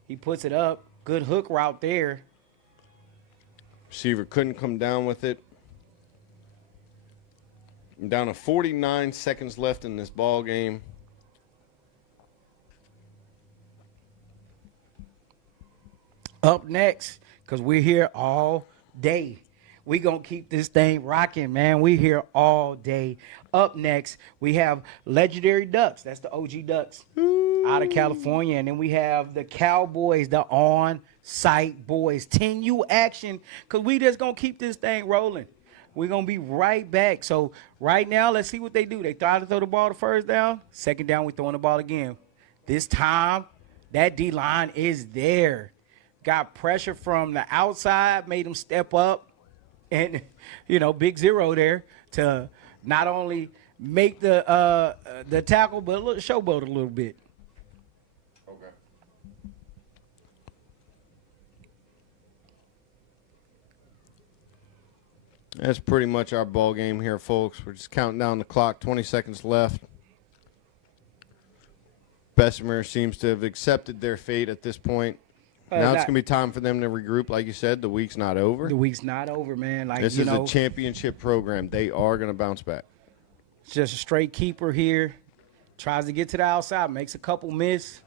He puts it up. Good hook route there. Receiver couldn't come down with it. Down to 49 seconds left in this ball game. Up next, because we're here all day. We're going to keep this thing rocking, man. We're here all day. Up next, we have Legendary Ducks. That's the OG Ducks out of California. And then we have the Cowboys, the on-site boys. 10U action, because we just going to keep this thing rolling. We're going to be right back. So right now, let's see what they do. They try to throw the ball the first down. Second down, we're throwing the ball again. This time, that D-line is there. Got pressure from the outside, made them step up. And, big zero there to not only make the tackle, but showboat a little bit. Okay. That's pretty much our ball game here, folks. We're just counting down the clock. 20 seconds left. Bessemer seems to have accepted their fate at this point. Now it's going to be time for them to regroup. Like you said, the week's not over. The week's not over, man. This is a championship program. They are going to bounce back. It's just a straight keeper here. Tries to get to the outside, makes a couple miss.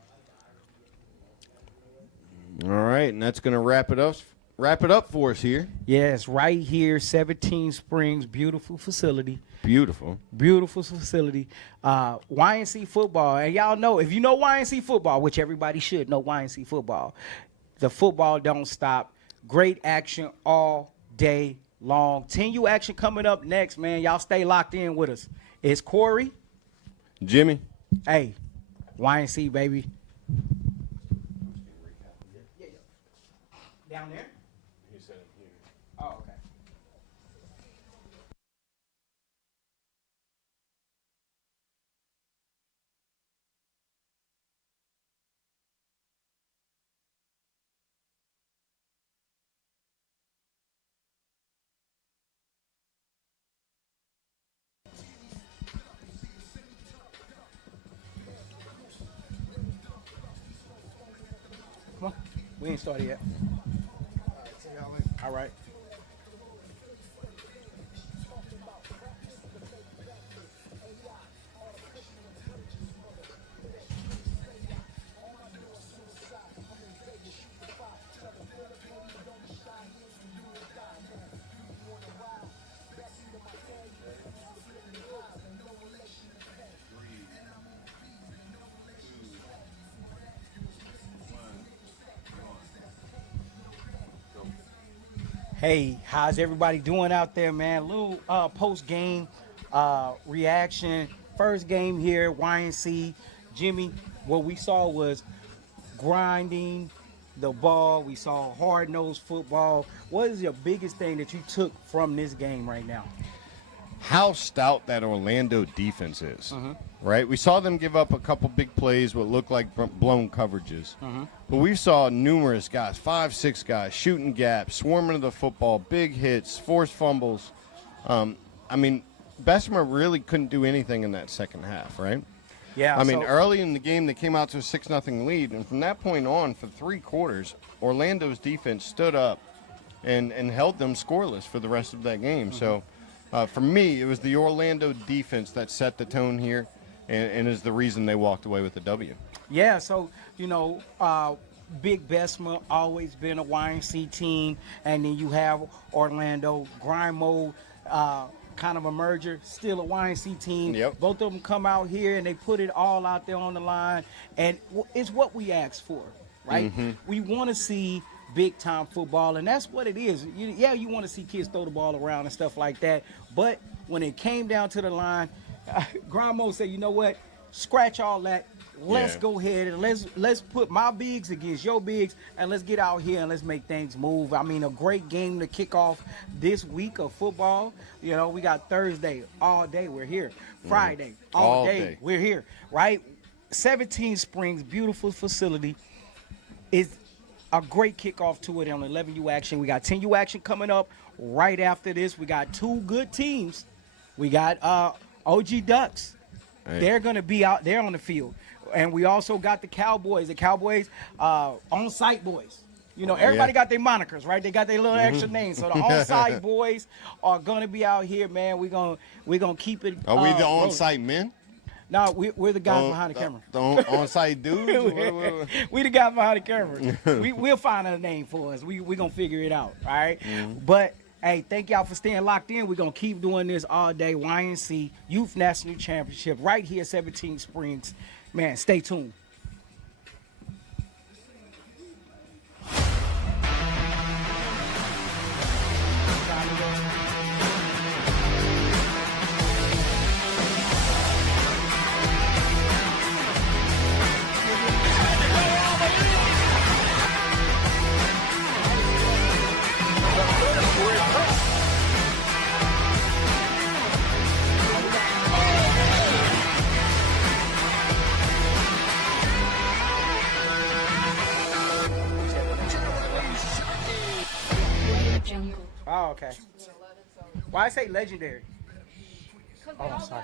All right, and that's going to wrap it up for us here. Yes, right here, 17 Springs, beautiful facility. Beautiful. Beautiful facility. YNC football. And y'all know, if you know YNC football, which everybody should know YNC football, the football don't stop. Great action all day long. 10U action coming up next, man. Y'all stay locked in with us. It's Corey. Jimmy. Hey, YNC, baby. Down there? He said here. Oh, okay. Come on. We ain't started yet. All right. Hey, how's everybody doing out there, man? Little post-game reaction. First game here, YNC. Jimmy, what we saw was grinding the ball. We saw hard-nosed football. What is your biggest thing that you took from this game right now? How stout that Orlando defense is, right? We saw them give up a couple big plays, what looked like blown coverages. But we saw numerous guys, 5, 6 guys, shooting gaps, swarming to the football, big hits, forced fumbles. Bessemer really couldn't do anything in that second half, right? Yeah. Early in the game, they came out to a 6-0 lead, and from that point on, for 3 quarters, Orlando's defense stood up and held them scoreless for the rest of that game. So For me, it was the Orlando defense that set the tone here, and is the reason they walked away with the W. Yeah, so, Big Bessemer always been a YNC team, and then you have Orlando, grind mode, kind of a merger, still a YNC team. Yep. Both of them come out here and they put it all out there on the line, and it's what we asked for, right? We want to see big time football, and that's what it is. You want to see kids throw the ball around and stuff like that, but when it came down to the line, grind mode said, you know what, scratch all that. Let's go ahead and let's put my bigs against your bigs, and let's get out here and let's make things move. I mean, a great game to kick off this week of football. We got Thursday all day, we're here. Friday all day, we're here, right? 17 Springs, beautiful facility. Is a great kickoff to it on 11U action. We got 10U action coming up right after this. We got two good teams. We got OG Ducks. Hey. They're going to be out there on the field. And we also got the Cowboys. The Cowboys, on-site boys. Everybody got their monikers, right? They got their little extra names. So the on-site boys are going to be out here, man. We're gonna keep it. Are we the rolling. on-site men? No, we're the guys behind the camera. The on-site dudes? We the guys behind the camera. We'll find a name for us. We're going to figure it out, all right? But, hey, thank y'all for staying locked in. We're going to keep doing this all day. YNC Youth National Championship right here at 17 Springs. Man, stay tuned. Oh, okay. Why I say legendary? Oh, sorry.